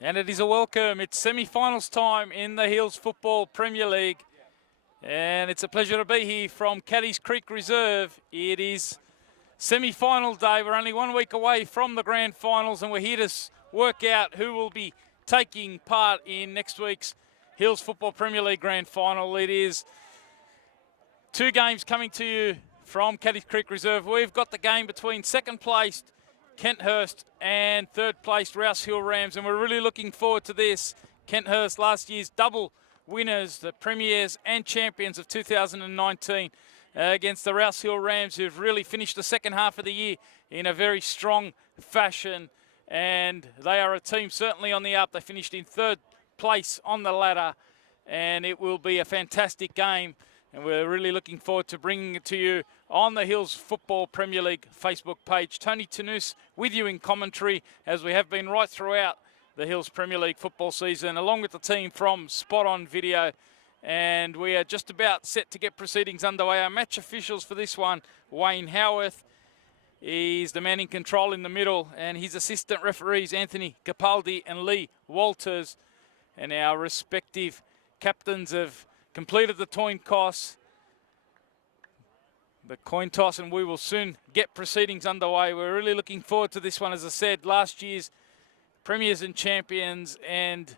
And it is a welcome. It's semi-finals time in the Hills Football Premier League. And it's a pleasure to be here from Caddies Creek Reserve. It is semi-final day. We're only 1 week away from the grand finals, and we're here to work out who will be taking part in next week's Hills Football Premier League grand final. It is 2 games coming to you from Caddies Creek Reserve. We've got the game between second placed KENTHURST and third placed ROUSE Hill Rams, and we're really looking forward to this. KENTHURST, last year's double winners, the premiers and champions of 2019, against the ROUSE Hill Rams, who've really finished the second half of the year in a very strong fashion, and they are a team certainly on the up. They finished in third place on the ladder, and it will be a fantastic game. And we're really looking forward to bringing it to you on the Hills Football Premier League Facebook page. Tony Tanous with you in commentary, as we have been right throughout the Hills Premier League football season, along with the team from Spot On Video. And we are just about set to get proceedings underway. Our match officials for this one, Wayne Howarth, is the man in control in the middle, and his assistant referees, Anthony Capaldi and Lee Walters. And our respective captains have completed the coin toss. And we will soon get proceedings underway. We're really looking forward to this one. As I said, last year's premiers and champions, and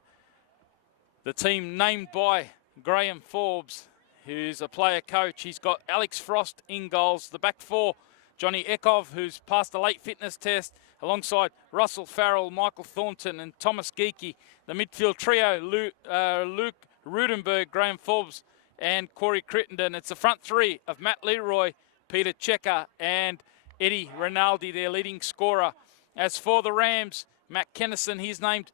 the team named by Graham Forbes, who's a player coach. He's got Alex Frost in goals. The back four, Johnny Ekov, who's passed the late fitness test, alongside Russell Farrell, Michael Thornton and Thomas Geekie. The midfield trio, Luke Rudenberg, Graham Forbes and Corey Crittenden. It's the front three of Matt Leroy, Peter Checker and Eddie Rinaldi, their leading scorer. As for the Rams, Matt Kennison, he's named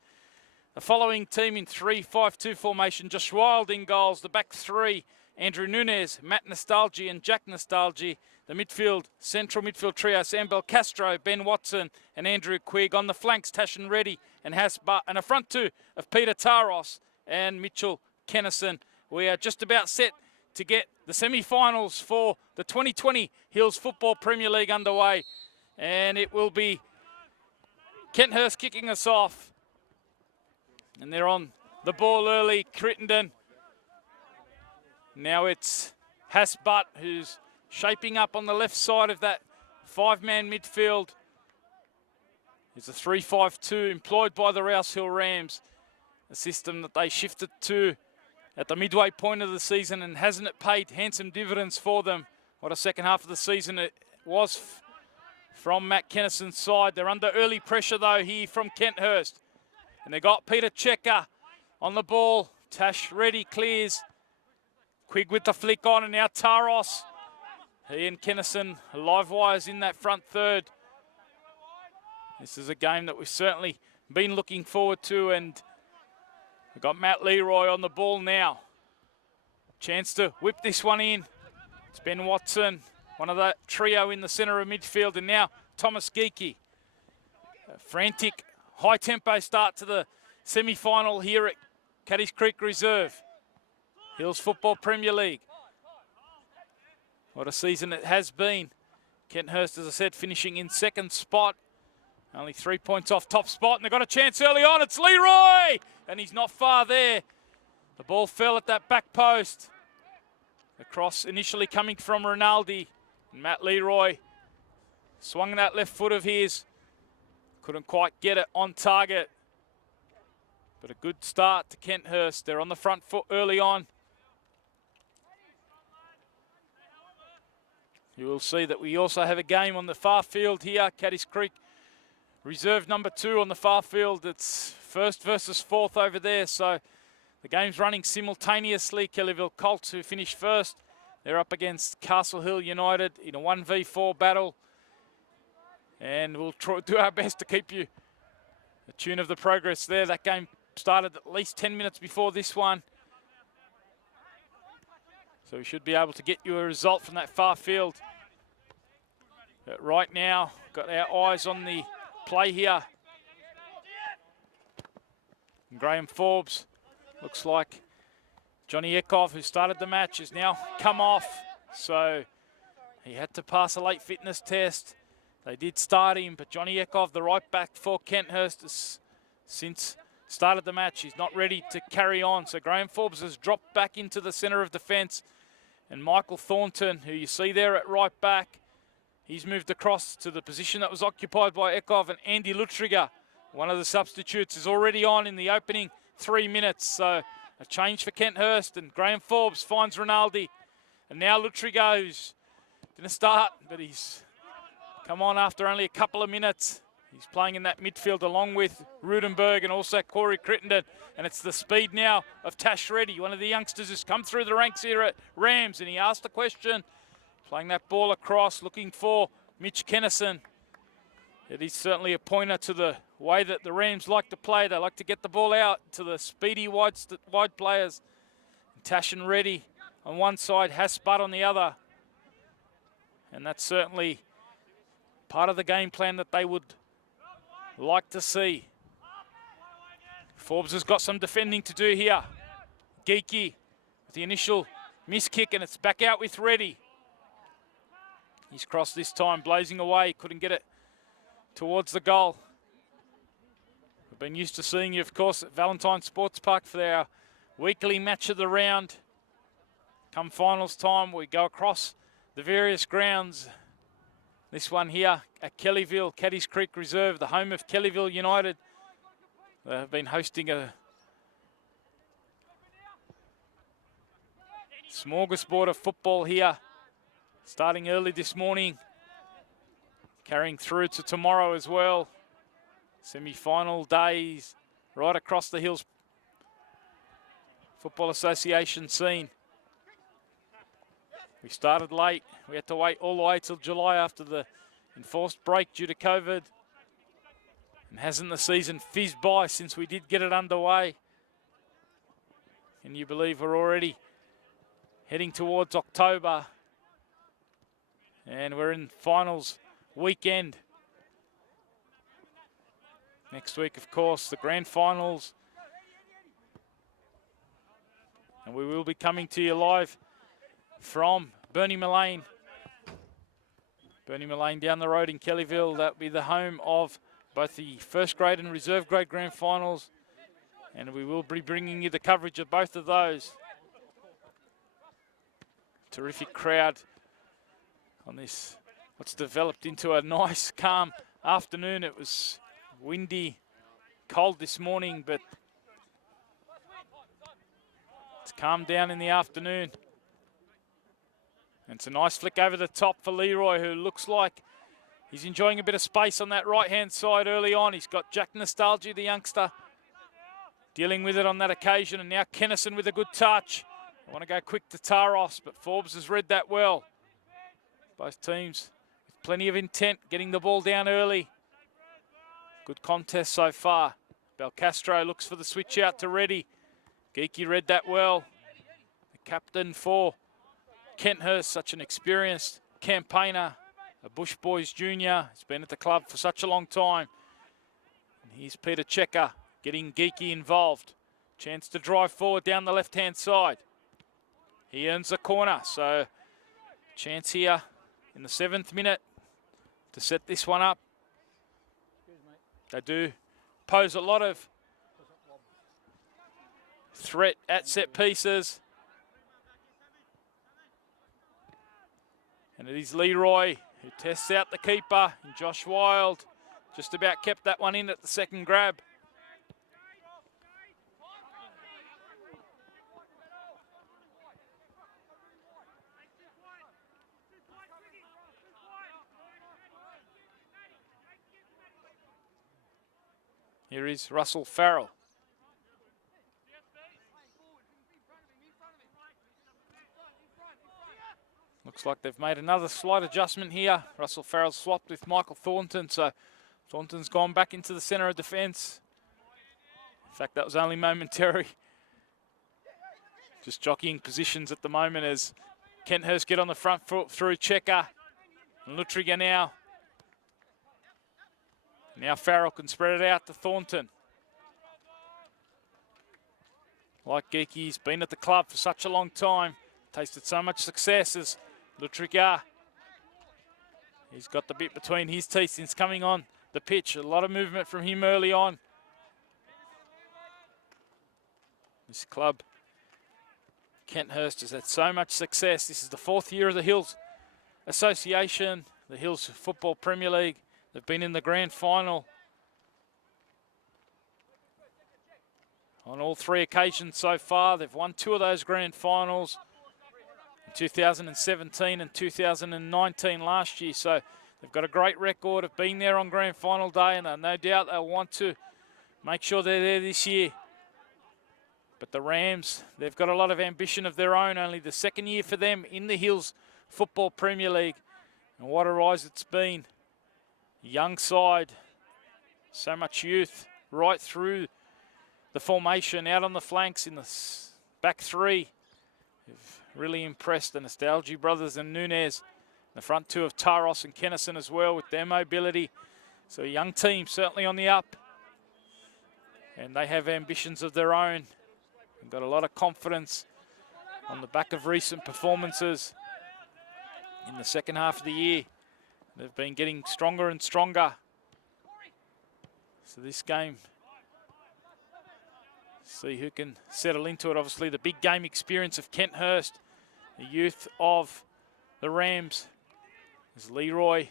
the following team in 3-5-2 formation. Josh Wild in goals. The back three, Andrew Nunez, Matt Nostalgi and Jack Nostalgi. The central midfield trio, Sam Belcastro, Ben Watson and Andrew Quigg. On the flanks, Tashan Reddy and Has Butt. And a front two of Peter Taros and Mitchell Kennison. We are just about set to get the semi-finals for the 2020 Hills Football Premier League underway. And it will be KENTHURST kicking us off. And they're on the ball early, Crittenden. Now it's Hasbutt, who's shaping up on the left side of that 5-man midfield. It's a 3-5-2 employed by the ROUSE Hill Rams, a system that they shifted to at the midway point of the season, and hasn't it paid handsome dividends for them? What a second half of the season it was from Matt Kennison's side. They're under early pressure though here from KENTHURST. And they got Peter Checker on the ball. Tash Reddy clears. Quigg with the flick on, and now Taros. He and Kennison live wires in that front third. This is a game that we've certainly been looking forward to, and we've got Matt Leroy on the ball now. Chance to whip this one in. It's Ben Watson, one of that trio in the centre of midfield, and now Thomas Geekie. A frantic, high-tempo start to the semi-final here at Caddies Creek Reserve. Hills Football Premier League. What a season it has been. KENTHURST, as I said, finishing in second spot. Only 3 points off top spot, and they've got a chance early on. It's Leroy, and he's not far there. The ball fell at that back post. The cross initially coming from Rinaldi, and Matt Leroy swung that left foot of his. Couldn't quite get it on target. But a good start to KENTHURST. They're on the front foot early on. You will see that we also have a game on the far field here. Caddies Creek Reserve number 2 on the far field. It's first versus fourth over there. So the game's running simultaneously. Kellyville Colts, who finished first, they're up against Castle Hill United in a 1v4 battle. And we'll do our best to keep you attuned of the progress there. That game started at least 10 minutes before this one. So we should be able to get you a result from that far field. But right now, got our eyes on the play here. And Graham Forbes, looks like Johnny Ekov, who started the match, has now come off. So he had to pass a late fitness test. They did start him, but Johnny Ekov, the right back for KENTHURST, has since started the match. He's not ready to carry on. So Graham Forbes has dropped back into the centre of defence. And Michael Thornton, who you see there at right back, he's moved across to the position that was occupied by Ekov, and Andy Lutriger, one of the substitutes, is already on in the opening 3 minutes. So a change for Kenthurst, and Graham Forbes finds Rinaldi. And now Lutriger, who's didn't start, but he's come on after only a couple of minutes. He's playing in that midfield along with Rudenberg and also Corey Crittenden. And it's the speed now of Tash Reddy, one of the youngsters who's come through the ranks here at Rams. And he asked a question, playing that ball across, looking for Mitch Kennison. It is certainly a pointer to the way that the Rams like to play. They like to get the ball out to the speedy wide players. And Tash and Reddy on one side, Hasput on the other. And that's certainly part of the game plan that they would like to see. Forbes has got some defending to do here. Geeky with the initial miss kick, and it's back out with Reddy. He's crossed this time, blazing away, couldn't get it towards the goal. We've been used to seeing you, of course, at Valentine Sports Park for our weekly match of the round. Come finals time, we go across the various grounds. This one here at Kellyville, Caddies Creek Reserve, the home of Kellyville United. They have been hosting a smorgasbord of football here, starting early this morning, carrying through to tomorrow as well. Semi-final days right across the Hills Football Association scene. We started late. We had to wait all the way till July after the enforced break due to COVID. And hasn't the season fizzed by since we did get it underway? Can you believe we're already heading towards October? And we're in finals weekend. Next week, of course, the grand finals. And we will be coming to you live from Bernie Mullane. Bernie Mullane down the road in Kellyville. That'll be the home of both the first grade and reserve grade grand finals. And we will be bringing you the coverage of both of those. Terrific crowd on this, what's developed into a nice, calm afternoon. It was windy, cold this morning, but it's calmed down in the afternoon. And it's a nice flick over the top for Leroy, who looks like he's enjoying a bit of space on that right-hand side early on. He's got Jack Nostalgia, the youngster, dealing with it on that occasion. And now Kennison with a good touch. I want to go quick to Taros, but Forbes has read that well. Both teams with plenty of intent, getting the ball down early. Good contest so far. Belcastro looks for the switch out to Reddy. Geeky read that well. The captain for Kenthurst, such an experienced campaigner, a Bush Boys junior. He's been at the club for such a long time. And here's Peter Checker getting Geeky involved. Chance to drive forward down the left-hand side. He earns the corner, so chance here in the 7th minute to set this one up. They do pose a lot of threat at set pieces. And it is Leroy who tests out the keeper, and Josh Wild just about kept that one in at the second grab. Here is Russell Farrell. Looks like they've made another slight adjustment here. Russell Farrell swapped with Michael Thornton, so Thornton's gone back into the centre of defence. In fact, that was only momentary. Just jockeying positions at the moment as Kenthurst get on the front foot through Checker. And Lutriger now. Now Farrell can spread it out to Thornton. Like Geeky, he's been at the club for such a long time. Tasted so much success as Lutriger. He's got the bit between his teeth since coming on the pitch. A lot of movement from him early on. This club, Kenthurst, has had so much success. This is the 4th year of the Hills Association, the Hills Football Premier League. They've been in the grand final on all 3 occasions so far. They've won 2 of those grand finals, in 2017 and 2019 last year. So they've got a great record of being there on grand final day, and no doubt they'll want to make sure they're there this year. But the Rams, they've got a lot of ambition of their own. Only the 2nd year for them in the Hills Football Premier League. And what a rise it's been. Young side, so much youth right through the formation, out on the flanks in the back 3. Have really impressed the Nostalgia brothers and Nunez. The front 2 of Taros and Kennison as well with their mobility. So a young team certainly on the up. And they have ambitions of their own. They've got a lot of confidence on the back of recent performances in the second half of the year. They've been getting stronger and stronger. So this game, see who can settle into it. Obviously the big game experience of Kenthurst, the youth of the Rams. As Leroy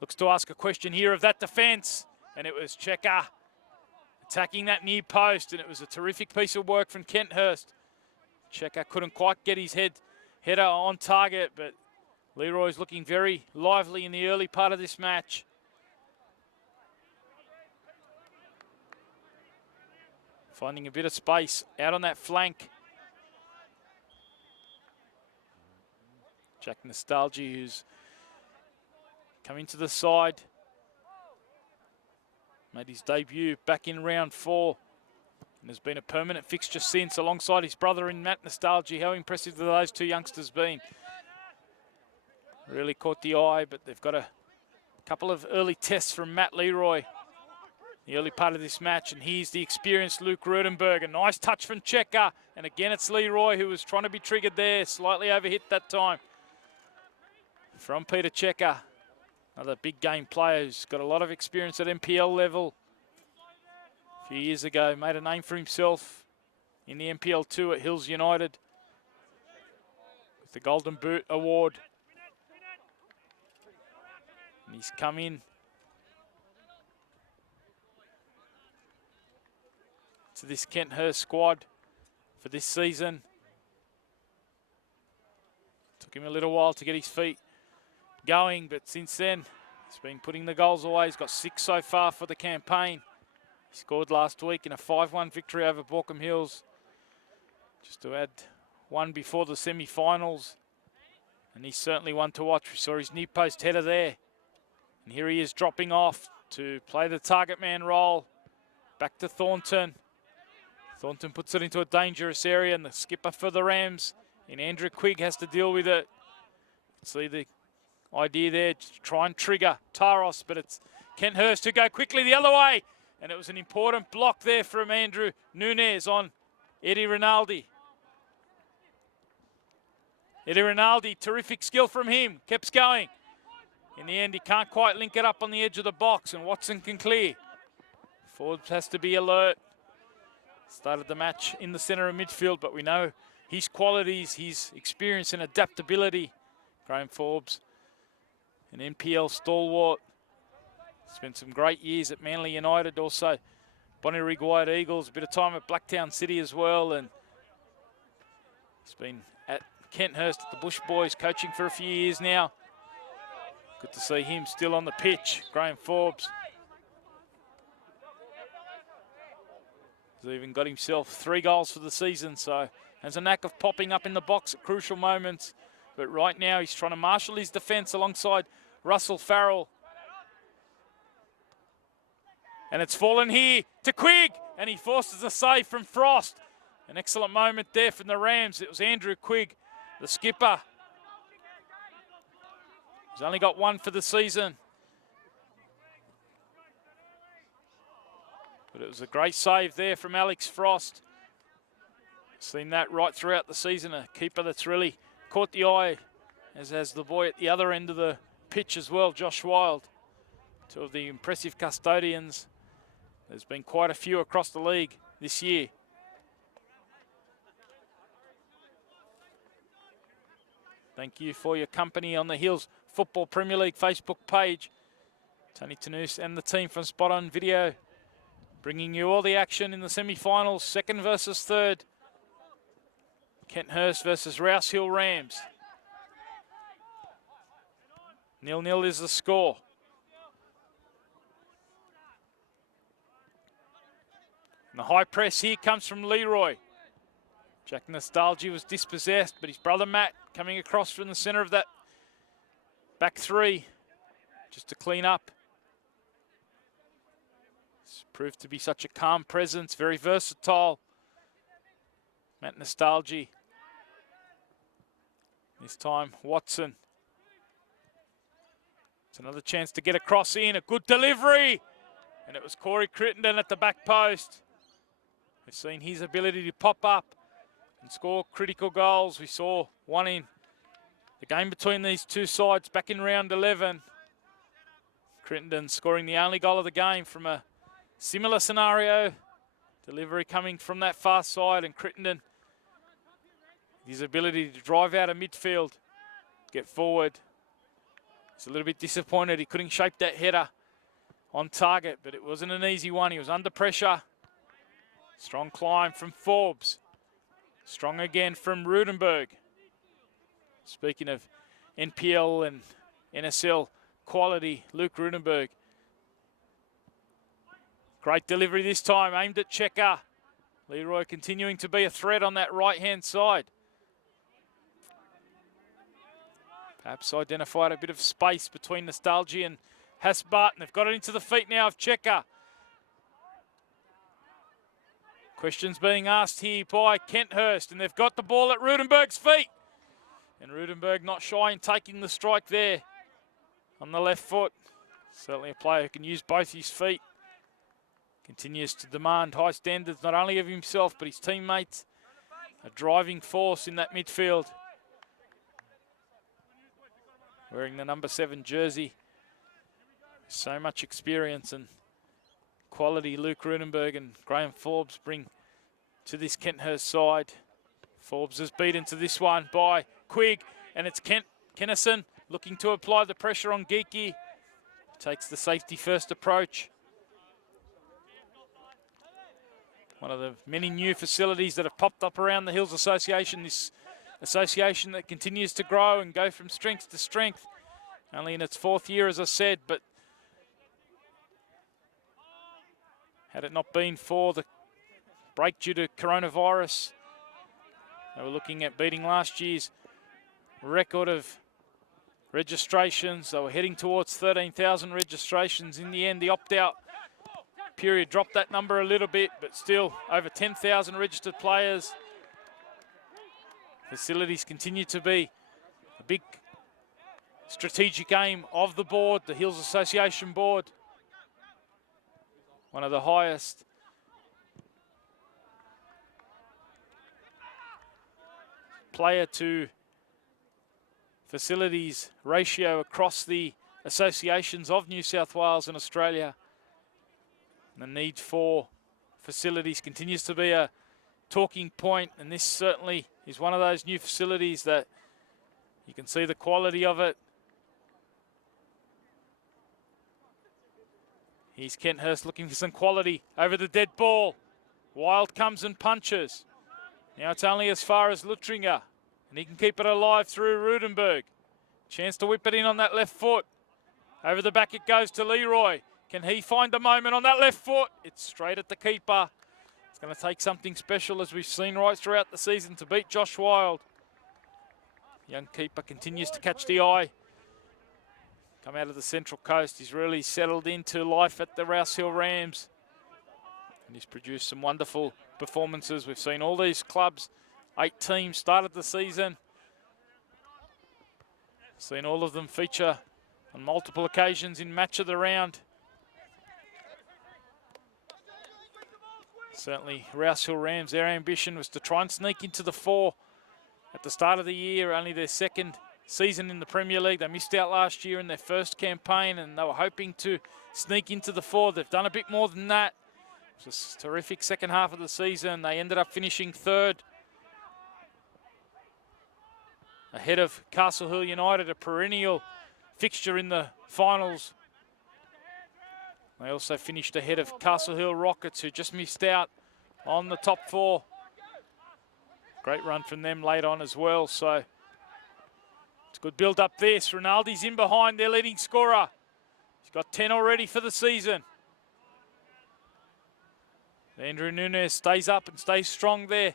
looks to ask a question here of that defence, and it was Checker attacking that near post, and it was a terrific piece of work from Kenthurst. Checker couldn't quite get his header on target, but Leroy's looking very lively in the early part of this match. Finding a bit of space out on that flank. Jack Nostalgia, who's come into the side. Made his debut back in round 4. And has been a permanent fixture since, alongside his brother in Matt Nostalgia. How impressive have those 2 youngsters been? Really caught the eye, but they've got a couple of early tests from Matt Leroy. The early part of this match, and here's the experienced Luke Rudenberg. A nice touch from Checker, and again it's Leroy who was trying to be triggered there, slightly overhit that time. From Peter Checker, another big game player who's got a lot of experience at MPL level. A few years ago, made a name for himself in the MPL 2 at Hills United with the Golden Boot Award. And he's come in to this Kenthurst squad for this season. Took him a little while to get his feet going, but since then he's been putting the goals away. He's got 6 so far for the campaign. He scored last week in a 5-1 victory over Borkham Hills, just to add one before the semi-finals, and he's certainly one to watch. We saw his near post header there, and here he is dropping off to play the target man role. Back to Thornton. Thornton puts it into a dangerous area, and the skipper for the Rams, in Andrew Quigg, has to deal with it. See the idea there, to try and trigger Taros, but it's Kenthurst who go quickly the other way. And it was an important block there from Andrew Nunez on Eddie Rinaldi. Eddie Rinaldi, terrific skill from him, keeps going. In the end, he can't quite link it up on the edge of the box, and Watson can clear. Forbes has to be alert. Started the match in the centre of midfield, but we know his qualities, his experience and adaptability. Graham Forbes, an NPL stalwart. Spent some great years at Manly United, also Bonnyrigg White Eagles, a bit of time at Blacktown City as well, and he's been at Kenthurst at the Bush Boys coaching for a few years now. Good to see him still on the pitch, Graham Forbes. He's even got himself 3 goals for the season, so has a knack of popping up in the box at crucial moments. But right now he's trying to marshal his defence alongside Russell Farrell. And it's fallen here to Quigg, and he forces a save from Frost. An excellent moment there from the Rams. It was Andrew Quigg, the skipper. He's only got 1 for the season. But it was a great save there from Alex Frost. Seen that right throughout the season. A keeper that's really caught the eye, as has the boy at the other end of the pitch as well, Josh Wild. 2 of the impressive custodians. There's been quite a few across the league this year. Thank you for your company on the Hills Football Premier League Facebook page. Tony Tanous and the team from Spot On Video, bringing you all the action in the semi-finals, second versus third. KENTHURST versus Rouse Hill Rams. 0-0 is the score. And the high press here comes from Leroy. Jack Nostalgia was dispossessed, but his brother Matt coming across from the centre of that back three just to clean up. It's proved to be such a calm presence, very versatile. Matt Nostalgia. This time, Watson. It's another chance to get a cross in, a good delivery. And it was Corey Crittenden at the back post. We've seen his ability to pop up and score critical goals. We saw one in the game between these two sides back in round 11. Crittenden scoring the only goal of the game from a similar scenario. Delivery coming from that far side, and Crittenden, his ability to drive out of midfield, get forward. He's a little bit disappointed he couldn't shape that header on target, but it wasn't an easy one. He was under pressure. Strong climb from Forbes. Strong again from Rudenberg. Speaking of NPL and NSL quality, Luke Rudenberg. Great delivery this time, aimed at Checker. Leroy continuing to be a threat on that right-hand side. Perhaps identified a bit of space between Nostalgia and Hasbart, and they've got it into the feet now of Checker. Questions being asked here by KENTHURST, and they've got the ball at Rudenberg's feet. And Rudenberg not shy in taking the strike there on the left foot. Certainly a player who can use both his feet. Continues to demand high standards, not only of himself, but his teammates. A driving force in that midfield. Wearing the number 7 jersey. So much experience and quality Luke Rudenberg and Graham Forbes bring to this KENTHURST side. Forbes is beaten to this one by Quigg, and it's Kennison looking to apply the pressure on Geeky. Takes the safety first approach. One of the many new facilities that have popped up around the Hills Association. This association that continues to grow and go from strength to strength. Only in its 4th year, as I said, but had it not been for the break due to coronavirus, they were looking at beating last year's record of registrations. They were heading towards 13,000 registrations. In the end, the opt-out period dropped that number a little bit, but still over 10,000 registered players. Facilities continue to be a big strategic aim of the board, the Hills Association board. One of the highest player to facilities ratio across the associations of New South Wales and Australia. And the need for facilities continues to be a talking point, and this certainly is one of those new facilities that you can see the quality of it. Here's KENTHURST looking for some quality over the dead ball. Wild comes and punches. Now it's only as far as Luttringer, and he can keep it alive through Rudenberg. Chance to whip it in on that left foot. Over the back it goes to Leroy. Can he find a moment on that left foot? It's straight at the keeper. It's going to take something special, as we've seen right throughout the season, to beat Josh Wild. Young keeper continues to catch the eye. Come out of the Central Coast. He's really settled into life at the Rouse Hill Rams. And he's produced some wonderful performances. We've seen all these clubs, 8 teams started the season. Seen all of them feature on multiple occasions in match of the round. Certainly, Rouse Hill Rams, their ambition was to try and sneak into the 4 at the start of the year, only their 2nd season in the Premier League. They missed out last year in their first campaign, and they were hoping to sneak into the 4. They've done a bit more than that. It was a terrific second half of the season. They ended up finishing 3rd. ahead of Castle Hill United, a perennial fixture in the finals. They also finished ahead of Castle Hill Rockets, who just missed out on the top 4. Great run from them late on as well, so it's a good build up there. Rinaldi's in behind, their leading scorer. He's got 10 already for the season. Andrew Nunes stays up and stays strong there.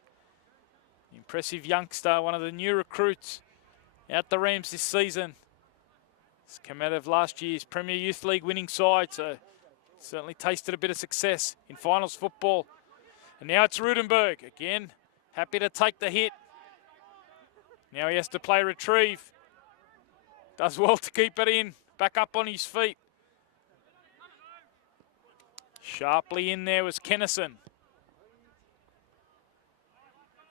Impressive youngster, one of the new recruits out the Rams this season. He's come out of last year's Premier Youth League winning side, so certainly tasted a bit of success in finals football. And now it's Rudenberg, again, happy to take the hit. Now he has to play retrieve. Does well to keep it in, back up on his feet. Sharply in there was Kennison.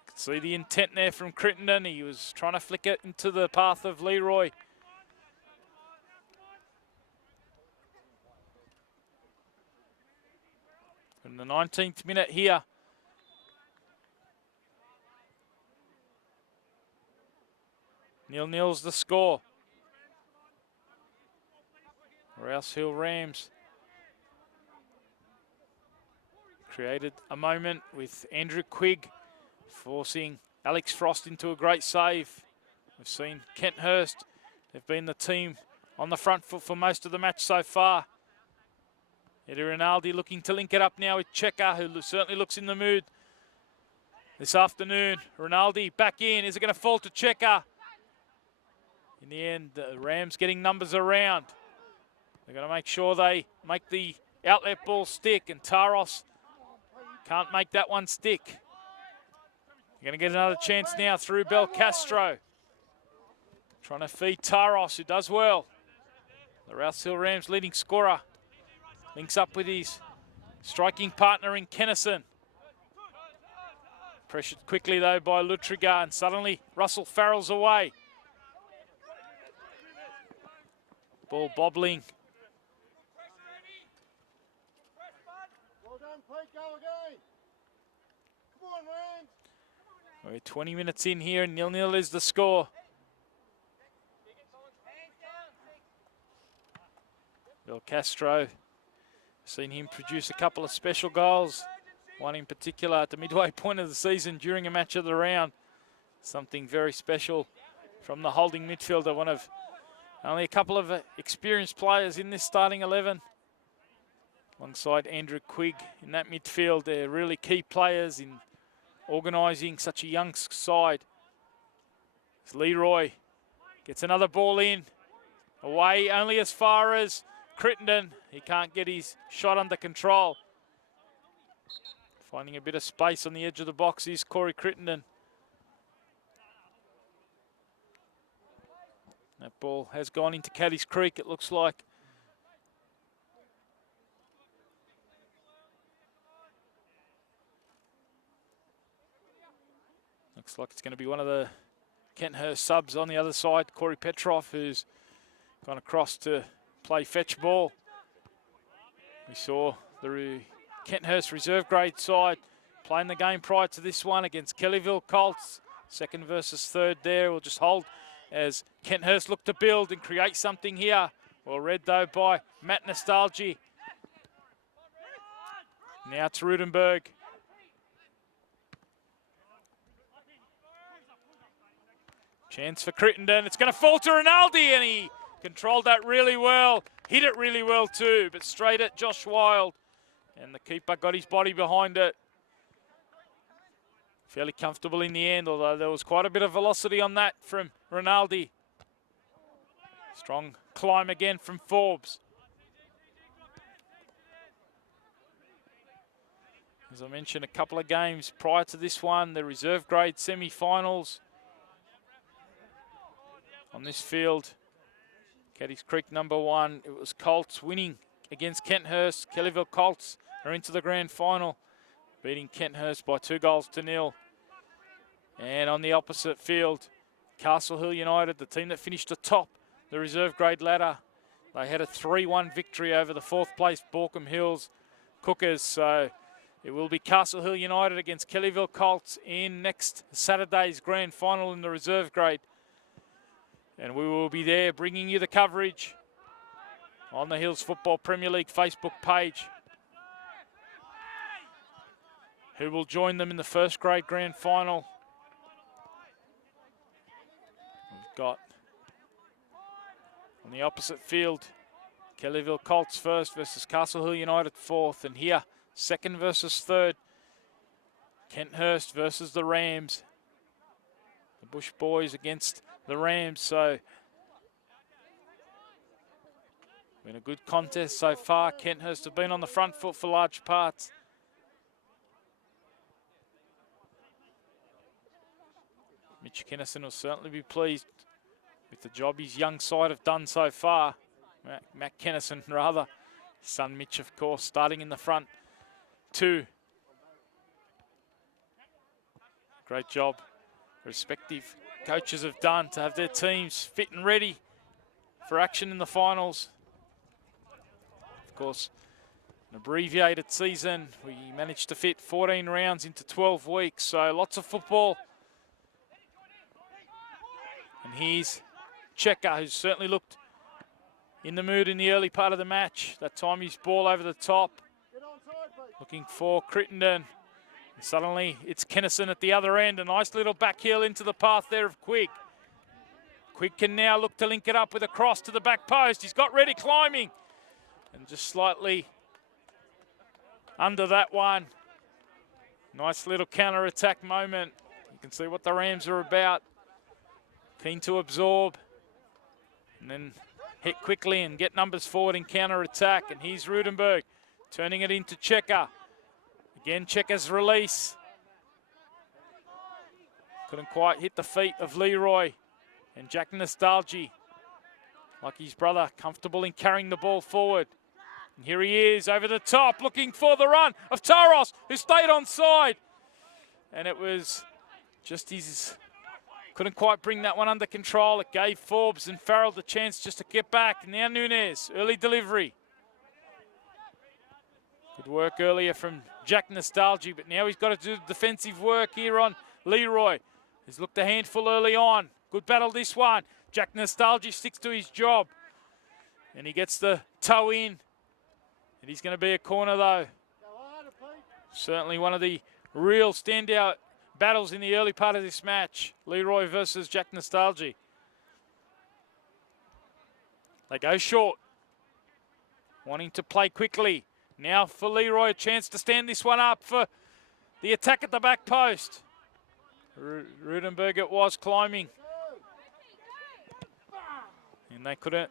Could see the intent there from Crittenden. He was trying to flick it into the path of Leroy. In the 19th minute here. Nil-nil's the score. Rouse Hill Rams created a moment with Andrew Quigg forcing Alex Frost into a great save. We've seen Kenthurst. They've been the team on the front foot for most of the match so far. Eddie Rinaldi looking to link it up now with Checker, who certainly looks in the mood this afternoon. Rinaldi back in. Is it going to fall to Checker? In the end, the Rams getting numbers around. They're going to make sure they make the outlet ball stick, and Taros can't make that one stick. You're going to get another chance now through Belcastro. Trying to feed Taros, who does well. The Rouse Hill Rams leading scorer links up with his striking partner in Kennison. Pressured quickly though by Lutriga, and suddenly Russell Farrell's away. Ball bobbling. Well done, Pete, go again. Come on, Rams. We're 20 minutes in here, and 0-0 is the score. Belcastro, seen him produce a couple of special goals. One in particular at the midway point of the season during a match of the round. Something very special from the holding midfielder, one of only a couple of experienced players in this starting 11. Alongside Andrew Quigg in that midfield, they're really key players in organising such a young side. As Leroy gets another ball in, away only as far as Crittenden. He can't get his shot under control. Finding a bit of space on the edge of the box is Corey Crittenden. That ball has gone into Caddies Creek, it looks like. Looks like it's going to be one of the Kenthurst subs on the other side, Corey Petrov, who's gone across to play fetch ball. We saw the Kenthurst reserve grade side playing the game prior to this one against Kellyville Colts. Second versus third there. We'll just hold as Kenthurst look to build and create something here. Well read though by Matt Nostalgi. Now it's Rudenberg. Chance for Crittenden. It's going to fall to Rinaldi, and he controlled that really well. Hit it really well too, but straight at Josh Wild. And the keeper got his body behind it. Fairly comfortable in the end, although there was quite a bit of velocity on that from Rinaldi. Strong climb again from Forbes. As I mentioned, a couple of games prior to this one, the reserve grade semi-finals on this field. Caddies Creek #1, it was Colts winning against Kenthurst. Kellyville Colts are into the grand final, beating Kenthurst by 2-0. And on the opposite field, Castle Hill United, the team that finished atop the reserve grade ladder, they had a 3-1 victory over the 4th place Borkham Hills Cookers. So it will be Castle Hill United against Kellyville Colts in next Saturday's grand final in the reserve grade. And we will be there bringing you the coverage on the Hills Football Premier League Facebook page. Who will join them in the first grade grand final? We've got on the opposite field, Kellyville Colts first versus Castle Hill United fourth. And here, second versus third, KENTHURST versus the Rams. The Bush Boys against the Rams. So, been a good contest so far. KENTHURST have been on the front foot for large parts. Mitch Kennison will certainly be pleased with the job his young side have done so far. Matt Kennison, rather. Son Mitch, of course, starting in the front two. Great job respective coaches have done to have their teams fit and ready for action in the finals. Of course, an abbreviated season. We managed to fit 14 rounds into 12 weeks, so lots of football. And here's Checker, who's certainly looked in the mood in the early part of the match. That time his ball over the top. Looking for Crittenden. And suddenly it's Kennison at the other end. A nice little back heel into the path there of Quigg. Quigg can now look to link it up with a cross to the back post. He's got ready climbing. And just slightly under that one. Nice little counter-attack moment. You can see what the Rams are about. Keen to absorb and then hit quickly and get numbers forward in counter-attack. And here's Rudenberg turning it into Checker. Again, Checker's release. Couldn't quite hit the feet of Leroy. And Jack Nostalgie, like his brother, comfortable in carrying the ball forward. And here he is over the top, looking for the run of Taros, who stayed onside. And it was just his... Couldn't quite bring that one under control. It gave Forbes and Farrell the chance just to get back. Now Nunez, early delivery. Good work earlier from Jack Nostalgie, but now he's got to do defensive work here on Leroy. He's looked a handful early on. Good battle this one. Jack Nostalgie sticks to his job. And he gets the toe in. And he's going to be a corner though. Certainly one of the real standout battles in the early part of this match. Leroy versus Jack Nostalgie. They go short. Wanting to play quickly. Now for Leroy, a chance to stand this one up for the attack at the back post. Rudenberg it was climbing. And they couldn't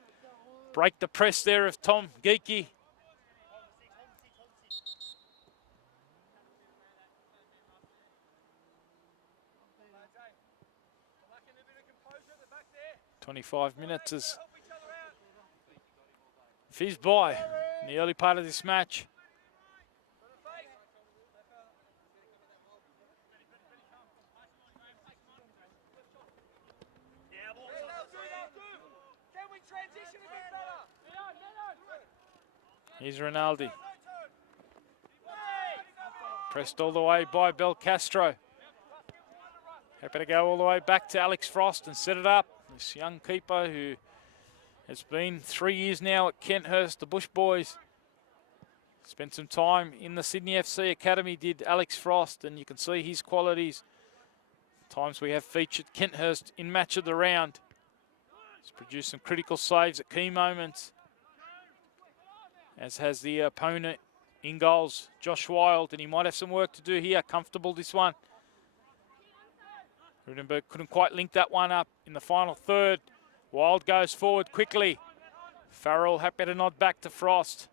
break the press there of Tom Geekie. .25 minutes has fizzed by in the early part of this match. Here's Rinaldi. Pressed all the way by Belcastro. Happy to go all the way back to Alex Frost and set it up. This young keeper who has been 3 years now at KENTHURST, the Bush Boys. Spent some time in the Sydney FC Academy, did Alex Frost, and you can see his qualities. Times we have featured KENTHURST in match of the round. He's produced some critical saves at key moments, as has the opponent in goals, Josh Wild, and he might have some work to do here. Comfortable this one. Rudenberg couldn't quite link that one up in the final third. Wild goes forward quickly. Farrell happy to nod back to Frost.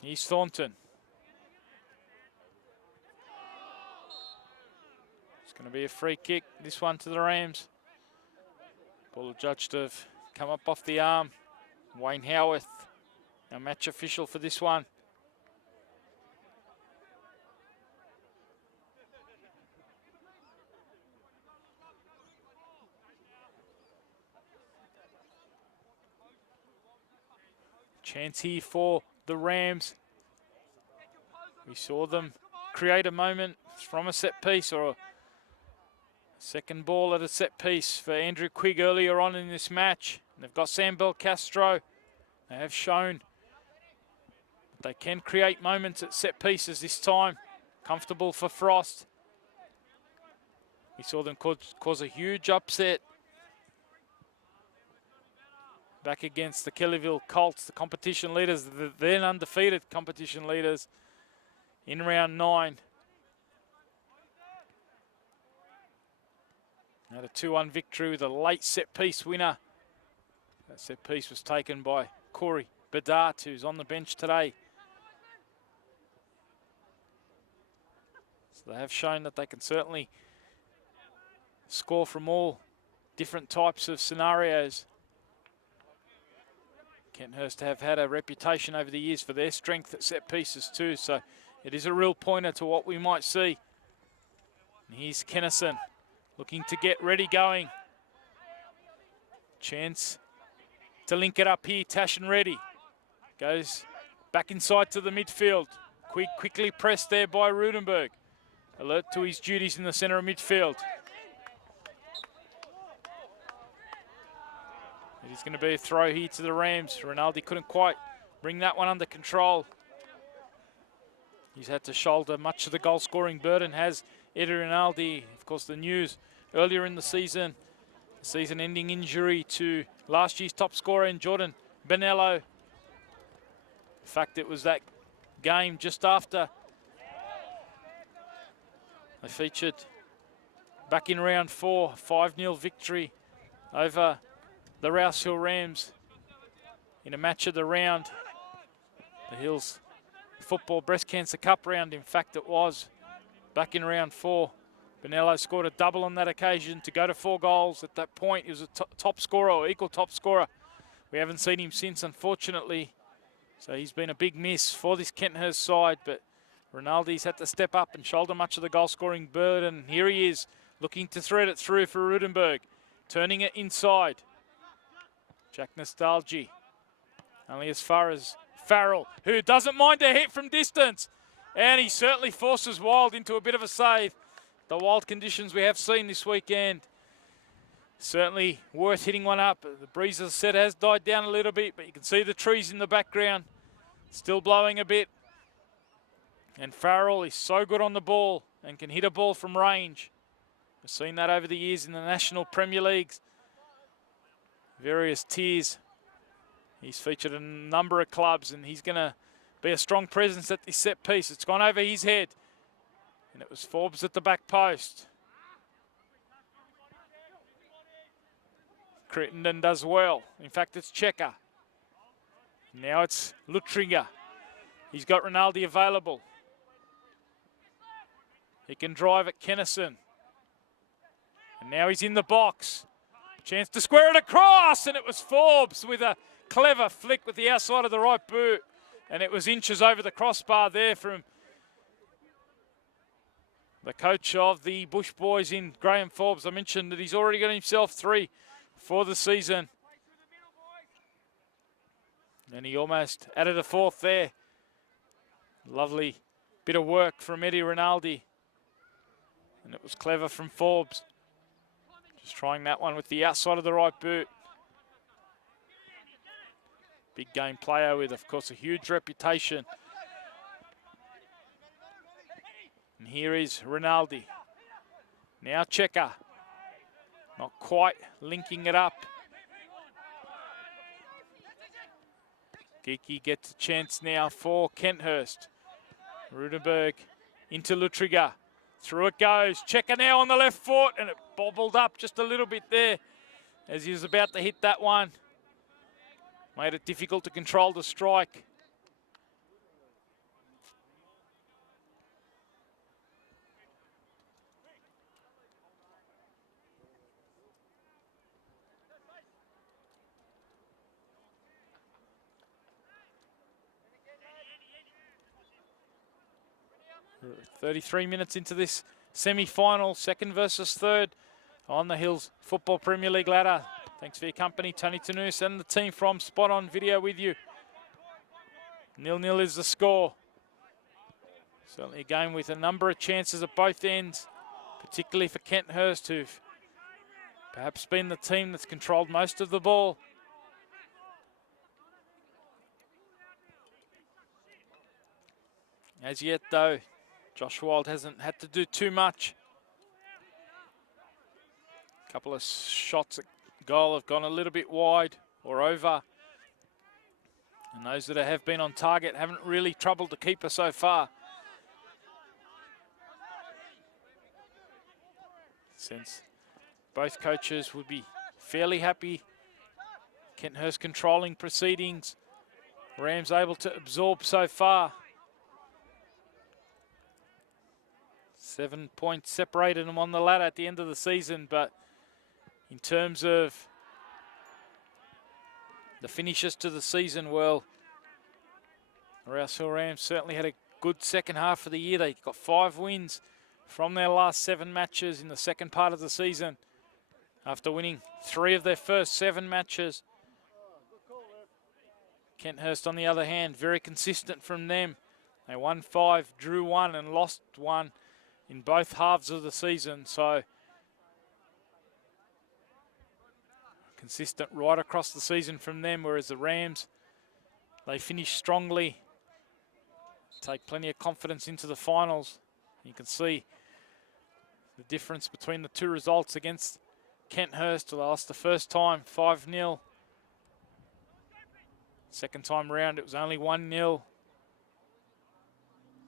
Here's Thornton. Going to be a free kick, this one to the Rams. Ball judged to have come up off the arm. Wayne Howarth, our match official for this one. Chance here for the Rams. We saw them create a moment from a set piece, or a second ball at a set piece for Andrew Quigg earlier on in this match. They've got Sam Belcastro. They have shown they can create moments at set pieces this time. Comfortable for Frost. We saw them cause a huge upset back against the Kellyville Colts, the competition leaders, the then undefeated competition leaders, in round 9. Had a 2-1 victory with a late set-piece winner. That set-piece was taken by Corey Bedart, who's on the bench today. So they have shown that they can certainly score from all different types of scenarios. Kenthurst have had a reputation over the years for their strength at set pieces too, so it is a real pointer to what we might see. And here's Kennison looking to get ready going. Chance to link it up here. Tashin ready. Goes back inside to the midfield. Quickly pressed there by Rudenberg. Alert to his duties in the centre of midfield. It is going to be a throw here to the Rams. Rinaldi couldn't quite bring that one under control. He's had to shoulder much of the goal-scoring burden, has Eddie Rinaldi. Of course, the news earlier in the season-ending injury to last year's top scorer in Jordan Benello. In fact, it was that game just after they featured back in round 4, 5-0 victory over the Rouse Hill Rams in a match of the round. The Hills Football Breast Cancer Cup round, in fact it was, back in round 4. Benello scored a double on that occasion to go to 4 goals. At that point, he was a top scorer or equal top scorer. We haven't seen him since, unfortunately. So he's been a big miss for this Kenthurst side, but Rinaldi's had to step up and shoulder much of the goal-scoring burden. Here he is, looking to thread it through for Rudenberg, turning it inside. Jack Nostalgi, only as far as Farrell, who doesn't mind a hit from distance. And he certainly forces Wild into a bit of a save. The wild conditions we have seen this weekend, certainly worth hitting one up. The breeze, as I said, has died down a little bit, but you can see the trees in the background still blowing a bit. And Farrell is so good on the ball and can hit a ball from range. We've seen that over the years in the National Premier Leagues, various tiers. He's featured in a number of clubs, and he's going to be a strong presence at this set piece. It's gone over his head, and it was Forbes at the back post. Crittenden does well. In fact, it's Checker. Now it's Lutringer. He's got Rinaldi available. He can drive at Kennison. And now he's in the box. Chance to square it across, and it was Forbes with a clever flick with the outside of the right boot. And it was inches over the crossbar there from the coach of the Bush Boys in Graham Forbes. I mentioned that he's already got himself 3 for the season. And he almost added a 4th there. Lovely bit of work from Eddie Rinaldi. And it was clever from Forbes. Just trying that one with the outside of the right boot. Big game player with, of course, a huge reputation. And here is Rinaldi. Now Checker. Not quite linking it up. Geeky gets a chance now for Kenthurst. Rudenberg into Lutriger. Through it goes. Checker now on the left foot, and it bobbled up just a little bit there as he was about to hit that one. Made it difficult to control the strike. We're 33 minutes into this semi-final, 2nd versus 3rd on the Hills Football Premier League ladder. Thanks for your company, Tony Tanous and the team from Spot On Video with you. 0-0 is the score. Certainly a game with a number of chances at both ends, particularly for KENTHURST, who've perhaps been the team that's controlled most of the ball. As yet, though, Josh Wild hasn't had to do too much. A couple of shots at goal have gone a little bit wide or over. And those that have been on target haven't really troubled the keeper so far. Since both coaches would be fairly happy. KENTHURST controlling proceedings. Rams able to absorb so far. 7 points separated them on the ladder at the end of the season, but in terms of the finishes to the season, well, Rouse Hill Rams certainly had a good second half of the year. They got 5 wins from their last 7 matches in the second part of the season after winning 3 of their first 7 matches. KENTHURST, on the other hand, very consistent from them. They won 5, drew 1 and lost 1 in both halves of the season, so consistent right across the season from them, whereas the Rams, they finish strongly, take plenty of confidence into the finals. You can see the difference between the 2 results against KENTHURST. They lost the first time 5-0. Second time round it was only 1-0.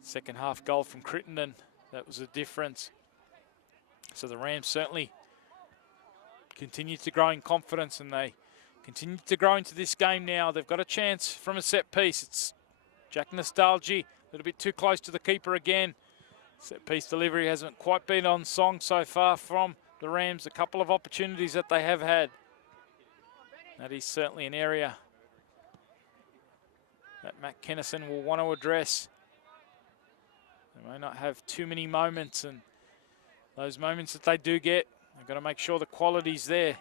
Second half goal from Crittenden, that was the difference. So the Rams certainly continue to grow in confidence, and they continue to grow into this game now. They've got a chance from a set piece. It's Jack Nostalgie, a little bit too close to the keeper again. Set piece delivery hasn't quite been on song so far from the Rams. A couple of opportunities that they have had. That is certainly an area that Matt Kennison will want to address. They may not have too many moments, and those moments that they do get, they've got to make sure the quality's there.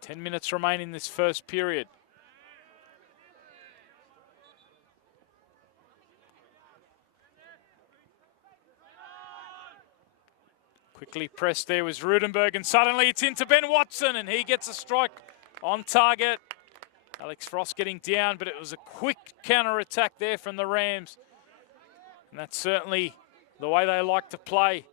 10 minutes remain in this first period. Quickly pressed there was Rudenberg, and suddenly it's into Ben Watson, and he gets a strike on target. Alex Frost getting down, but it was a quick counter-attack there from the Rams. And that's certainly the way they like to play.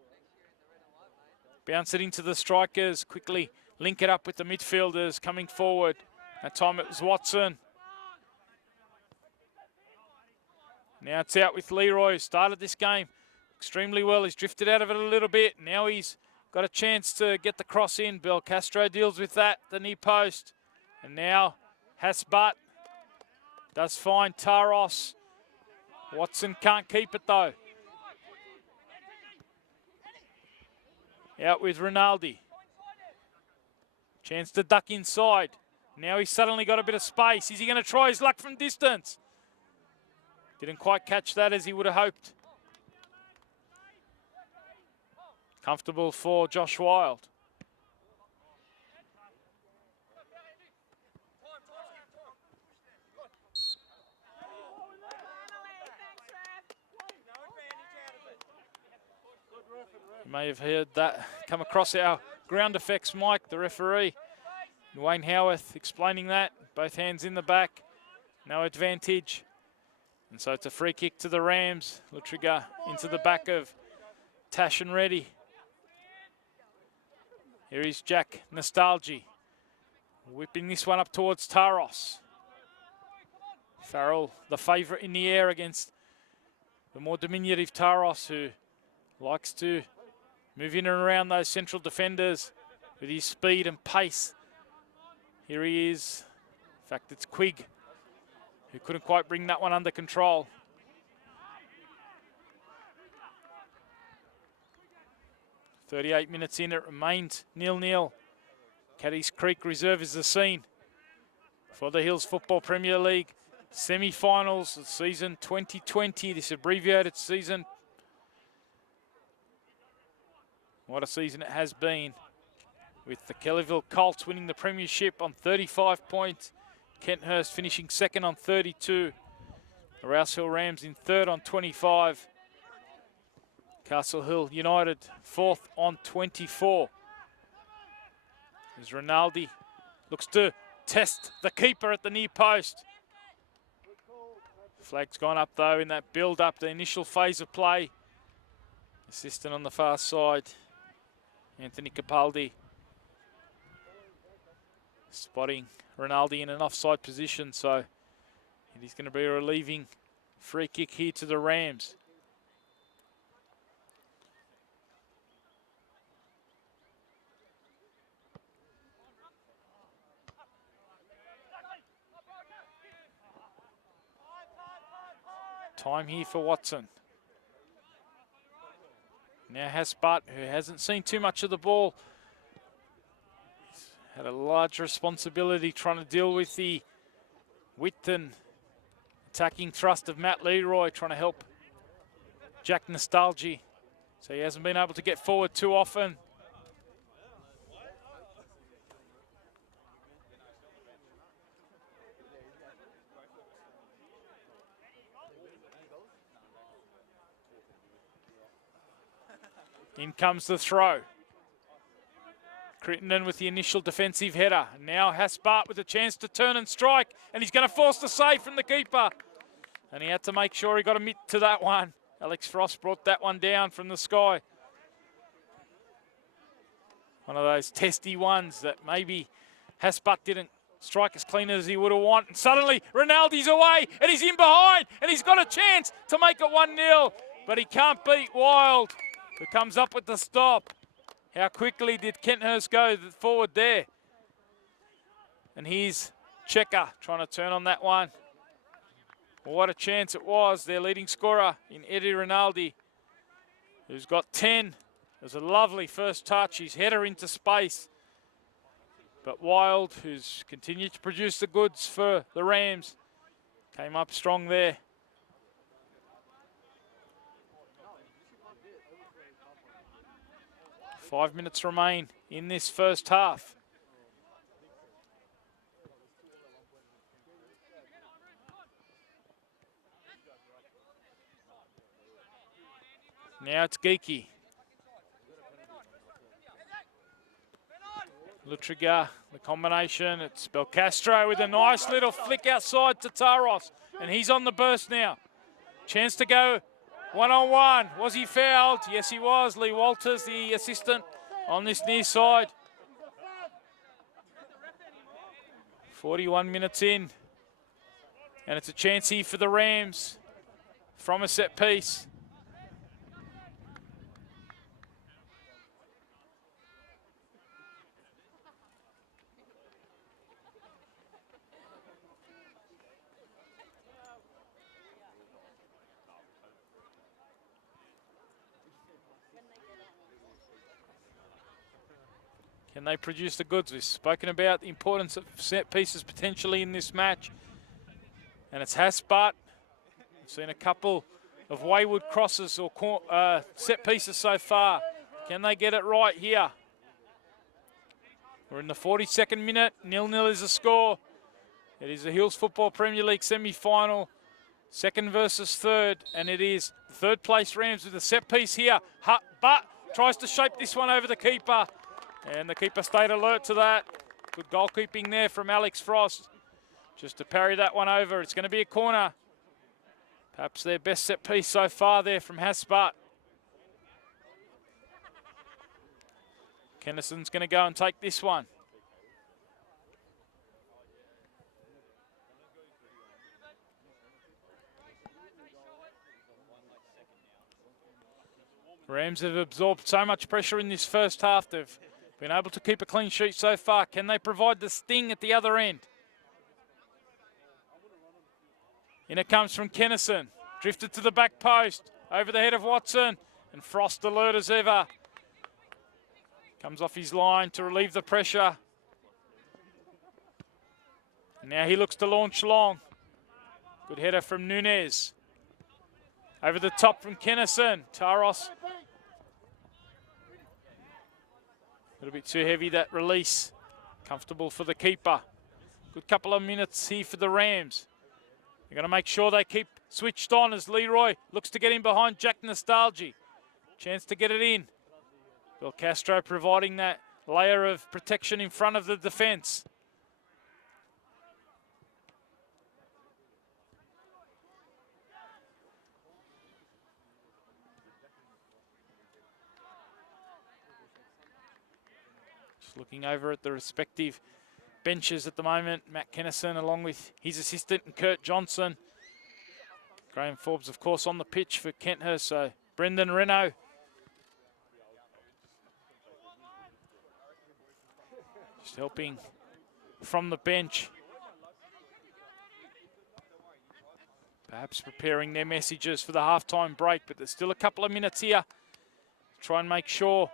Bounce it into the strikers, quickly link it up with the midfielders coming forward. That time it was Watson. Now it's out with Leroy. Started this game extremely well. He's drifted out of it a little bit. Now he's got a chance to get the cross in. Bel Castro deals with that, the near post. And now Hasbutt does find Taros. Watson can't keep it though. Out with Rinaldi. Chance to duck inside. Now he's suddenly got a bit of space. Is he going to try his luck from distance? Didn't quite catch that as he would have hoped. Comfortable for Josh Wild. You may have heard that come across our ground effects mic, the referee, Wayne Howarth, explaining that. Both hands in the back, no advantage. And so it's a free kick to the Rams. Lutriga into the back of Tash and Reddy. Here is Jack Nostalgie, whipping this one up towards Taros. Farrell, the favourite in the air against the more diminutive Taros, who likes to move in and around those central defenders with his speed and pace. Here he is. In fact, it's Quigg who couldn't quite bring that one under control. .38 minutes in, it remains 0-0. Caddies Creek Reserve is the scene for the Hills Football Premier League semi-finals of season 2020, this abbreviated season. What a season it has been, with the Kellyville Colts winning the premiership on 35 points, KENTHURST finishing second on 32. The Rouse Hill Rams in third on 25. Castle Hill United fourth on 24. As Rinaldi looks to test the keeper at the near post. Flag's gone up though in that build-up, the initial phase of play. Assistant on the far side, Anthony Capaldi, spotting Rinaldi in an offside position, so it is going to be a relieving free kick here to the Rams. Time here for Watson. Now Haspart, who hasn't seen too much of the ball, had a large responsibility trying to deal with the width and attacking thrust of Matt Leroy, trying to help Jack Nostalgie. So he hasn't been able to get forward too often. In comes the throw. Crittenden with the initial defensive header. Now Haspart with a chance to turn and strike, and he's going to force the save from the keeper. And he had to make sure he got a mitt to that one. Alex Frost brought that one down from the sky. One of those testy ones that maybe Haspart didn't strike as clean as he would have wanted. And suddenly Rinaldi's away, and he's in behind, and he's got a chance to make it 1-0. But he can't beat Wild, who comes up with the stop. How quickly did KENTHURST go forward there? And here's Checker trying to turn on that one. Well, what a chance it was. Their leading scorer in Eddie Rinaldi, who's got 10. It was a lovely first touch. His header into space. But Wild, who's continued to produce the goods for the Rams, came up strong there. Five minutes remain in this first half. Now it's Geeky. Lutriga, the combination. It's Belcastro with a nice little flick outside to Taros. And he's on the burst now. Chance to go one-on-one. Was he fouled? Yes, he was. Lee Walters, the assistant, on this near side. 41 minutes in. And it's a chance here for the Rams from a set piece. Can they produce the goods? We've spoken about the importance of set pieces potentially in this match. And it's Haspart. We've seen a couple of wayward crosses or set pieces so far. Can they get it right here? We're in the 42nd minute. 0-0 is the score. It is the Hills Football Premier League semi-final. Second versus third. And it is the third place Rams with a set piece here. But tries to shape this one over the keeper. And the keeper stayed alert to that. Good goalkeeping there from Alex Frost. Just to parry that one over. It's going to be a corner. Perhaps their best set piece so far there from Haspart. Kennison's going to go and take this one. Rams have absorbed so much pressure in this first half. They've been able to keep a clean sheet so far. Can they provide the sting at the other end? In it comes from Kennison. Drifted to the back post. Over the head of Watson. And Frost alert as ever. Comes off his line to relieve the pressure. And now he looks to launch long. Good header from Nunez. Over the top from Kennison. Taros. A little bit too heavy, that release. Comfortable for the keeper. Good couple of minutes here for the Rams. They're going to make sure they keep switched on as Leroy looks to get in behind Jack Nostalgia. Chance to get it in. Bill Castro providing that layer of protection in front of the defence. Just looking over at the respective benches at the moment. Matt Kennison along with his assistant and Kurt Johnson. Graham Forbes, of course, on the pitch for Kenthurst. So Brendan Renault. Just helping from the bench. Perhaps preparing their messages for the halftime break, but there's still a couple of minutes here. Try and make sure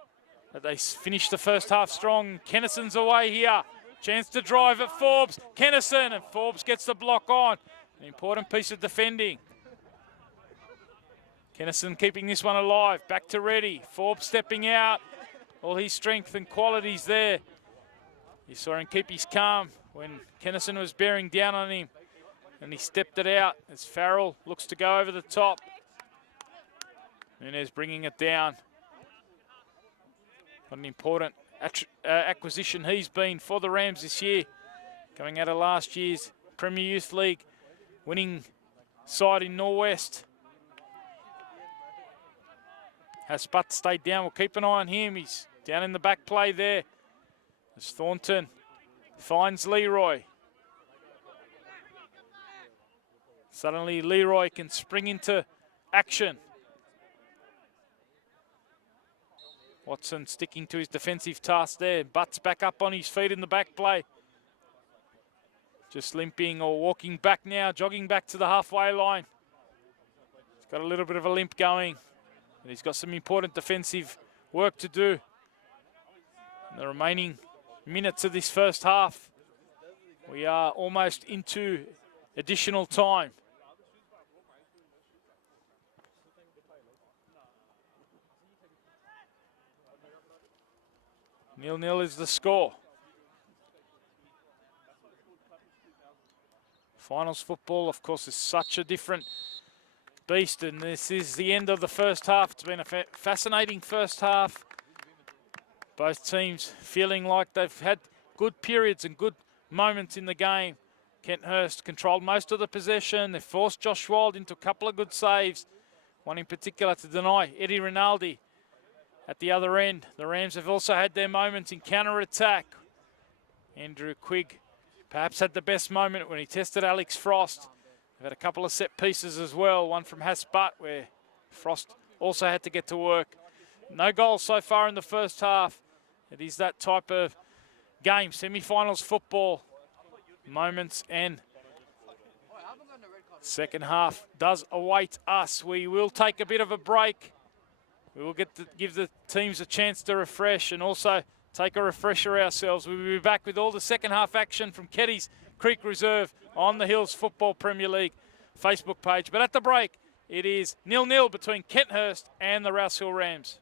that they finish the first half strong. Kennison's away here. Chance to drive at Forbes. Kennison, and Forbes gets the block on. An important piece of defending. Kennison keeping this one alive. Back to ready. Forbes stepping out. All his strength and qualities there. You saw him keep his calm when Kennison was bearing down on him. And he stepped it out as Farrell looks to go over the top. Nunez bringing it down. What an important acquisition he's been for the Rams this year. Coming out of last year's Premier Youth League winning side in Norwest. Has Butt stayed down? We'll keep an eye on him. He's down in the back play there. As Thornton finds Leroy. Suddenly Leroy can spring into action. Watson sticking to his defensive task there. Butts back up on his feet in the back play. Just limping or walking back now, jogging back to the halfway line. He's got a little bit of a limp going. And he's got some important defensive work to do. In the remaining minutes of this first half, we are almost into additional time. 0-0 is the score. Finals football, of course, is such a different beast, and this is the end of the first half. It's been a fascinating first half. Both teams feeling like they've had good periods and good moments in the game. Kenthurst controlled most of the possession. They forced Josh Wild into a couple of good saves. One in particular to deny Eddie Rinaldi. At the other end, the Rams have also had their moments in counter-attack. Andrew Quigg perhaps had the best moment when he tested Alex Frost. They've had a couple of set pieces as well, one from Haas Butt where Frost also had to get to work. No goals so far in the first half. It is that type of game, semi-finals football. Moments and second half does await us. We will take a bit of a break. We will give the teams a chance to refresh and also take a refresher ourselves. We will be back with all the second half action from Keddies Creek Reserve on the Hills Football Premier League Facebook page. But at the break, it is 0-0 between Kenthurst and the Rouse Hill Rams.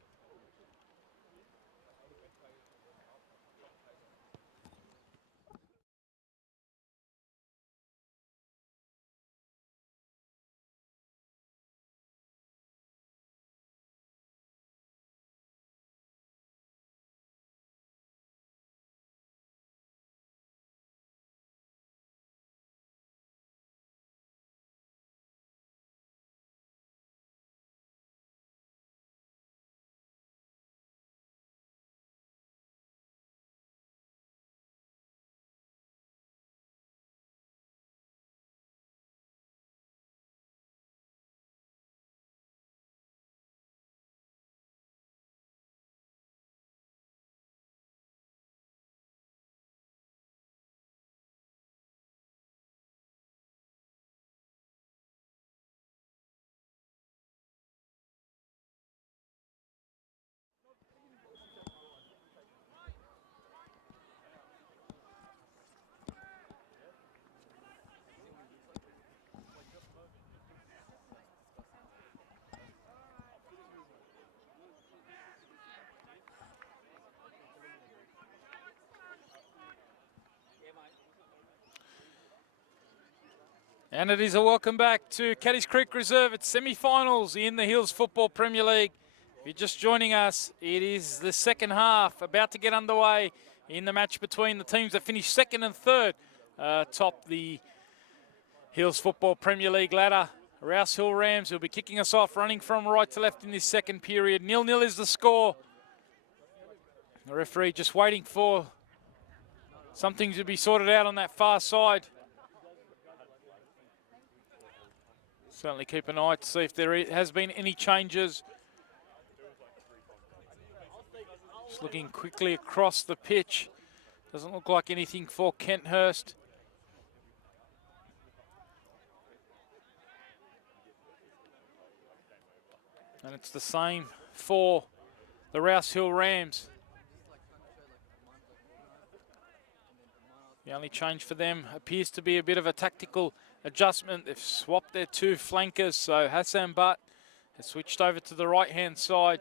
And it is a welcome back to Caddies Creek Reserve. It's semi-finals in the Hills Football Premier League. If you're just joining us, it is the second half about to get underway in the match between the teams that finished second and third top the Hills Football Premier League ladder. Rouse Hill Rams will be kicking us off, running from right to left in this second period. 0-0 is the score. The referee just waiting for something to be sorted out on that far side. Certainly keep an eye to see if there has been any changes. Just looking quickly across the pitch. Doesn't look like anything for KENTHURST. And it's the same for the Rouse Hill Rams. The only change for them appears to be a bit of a tactical adjustment. They've swapped their two flankers, so Hassan Butt has switched over to the right-hand side,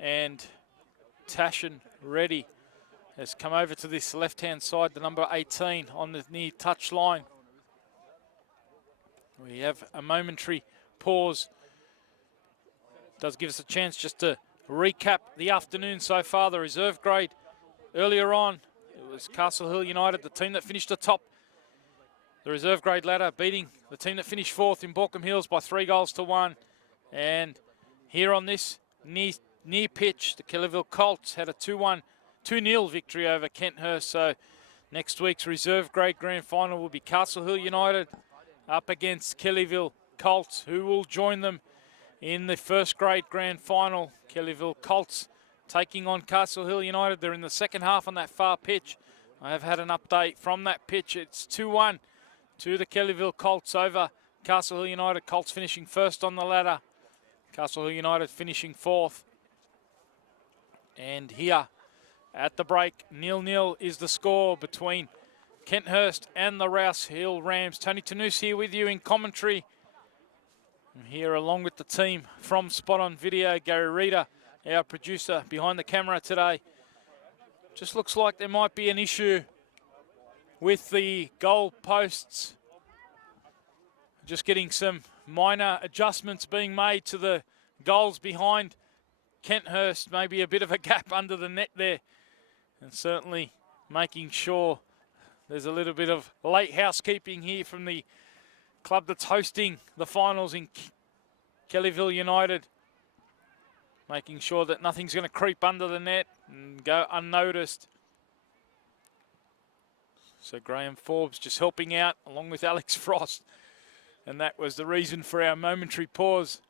and Tashin Reddy has come over to this left-hand side, the number 18 on the near touch line. We have a momentary pause. Does give us a chance just to recap the afternoon so far. The reserve grade earlier on, it was Castle Hill United, the team that finished atop the reserve grade ladder, beating the team that finished fourth in Borkham Hills by 3-1. And here on this near pitch, the Kellyville Colts had a 2-0 victory over KENTHURST. So next week's reserve grade grand final will be Castle Hill United up against Kellyville Colts, who will join them in the first grade grand final. Kellyville Colts taking on Castle Hill United. They're in the second half on that far pitch. I have had an update from that pitch. It's 2-1 to the Kellyville Colts over Castle Hill United. Colts finishing first on the ladder. Castle Hill United finishing fourth. And here at the break, 0-0 is the score between KENTHURST and the Rouse Hill Rams. Tony Tanous here with you in commentary. I'm here along with the team from Spot On Video, Gary Reeder, our producer behind the camera today. Just looks like there might be an issue with the goal posts. Just getting some minor adjustments being made to the goals behind KENTHURST. Maybe a bit of a gap under the net there. And certainly making sure there's a little bit of late housekeeping here from the club that's hosting the finals in Kellyville United. Making sure that nothing's going to creep under the net and go unnoticed. So Graham Forbes just helping out along with Alex Frost. And that was the reason for our momentary pause.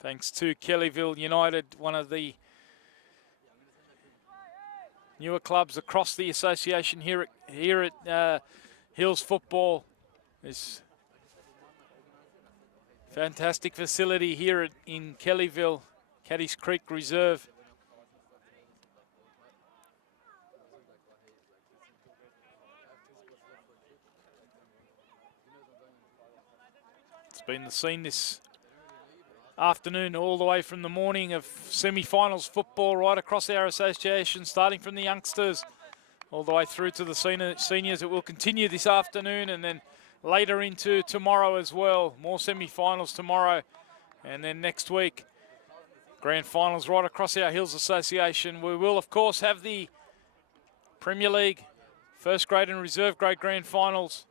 Thanks to Kellyville United, one of the newer clubs across the association here at Hills Football. This fantastic facility here in Kellyville, Caddies Creek Reserve. It's been the scene this afternoon, all the way from the morning of semi-finals football right across our association, starting from the youngsters all the way through to the seniors. It will continue this afternoon and then later into tomorrow as well. More semi-finals tomorrow, and then next week grand finals right across our Hills Association. We will of course have the Premier League first grade and reserve grade grand finals.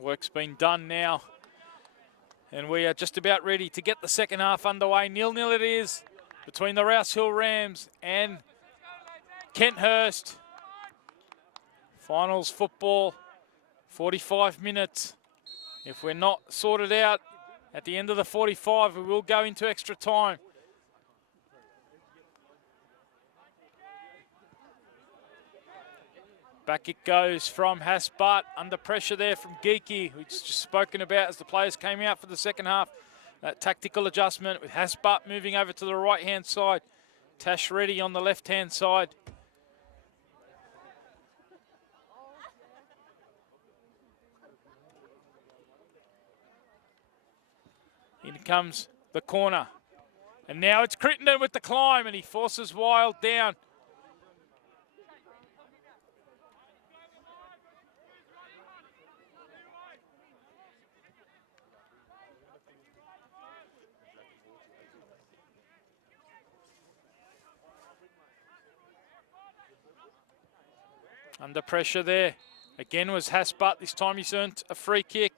Work's been done now, and we are just about ready to get the second half underway. 0-0 it is between the Rouse Hill Rams and KENTHURST. Finals football, 45 minutes. If we're not sorted out at the end of the 45, we will go into extra time. Back it goes from Hasbart, under pressure there from Geeky, who's just spoken about as the players came out for the second half. That tactical adjustment with Hasbart moving over to the right-hand side. Tash Reddy on the left-hand side. In comes the corner. And now it's Crittenden with the climb, and he forces Wild down. Under pressure there. Again was Hasbutt. This time he's earned a free kick.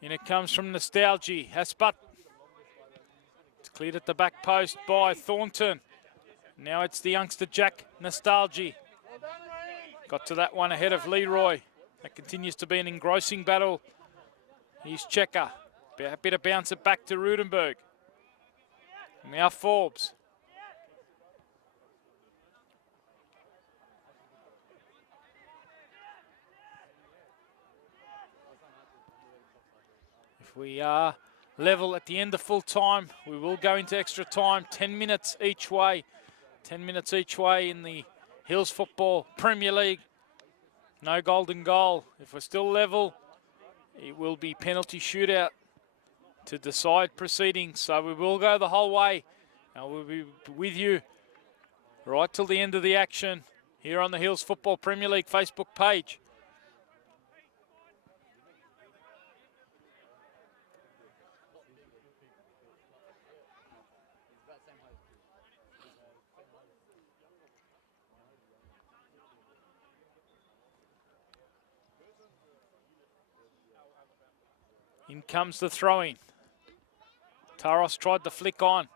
In it comes from Nostalgia. Hasbutt. It's cleared at the back post by Thornton. Now it's the youngster Jack Nostalgia. Got to that one ahead of Leroy. That continues to be an engrossing battle. Here's Checker. Happy to bounce it back to Rudenberg. Now Forbes. If we are level at the end of full time, we will go into extra time. 10 minutes each way. 10 minutes each way in the Hills Football Premier League. No golden goal. If we're still level, it will be penalty shootout to decide proceedings. So we will go the whole way. And we'll be with you right till the end of the action here on the Hills Football Premier League Facebook page. In comes the throw-in. Taros tried the flick on.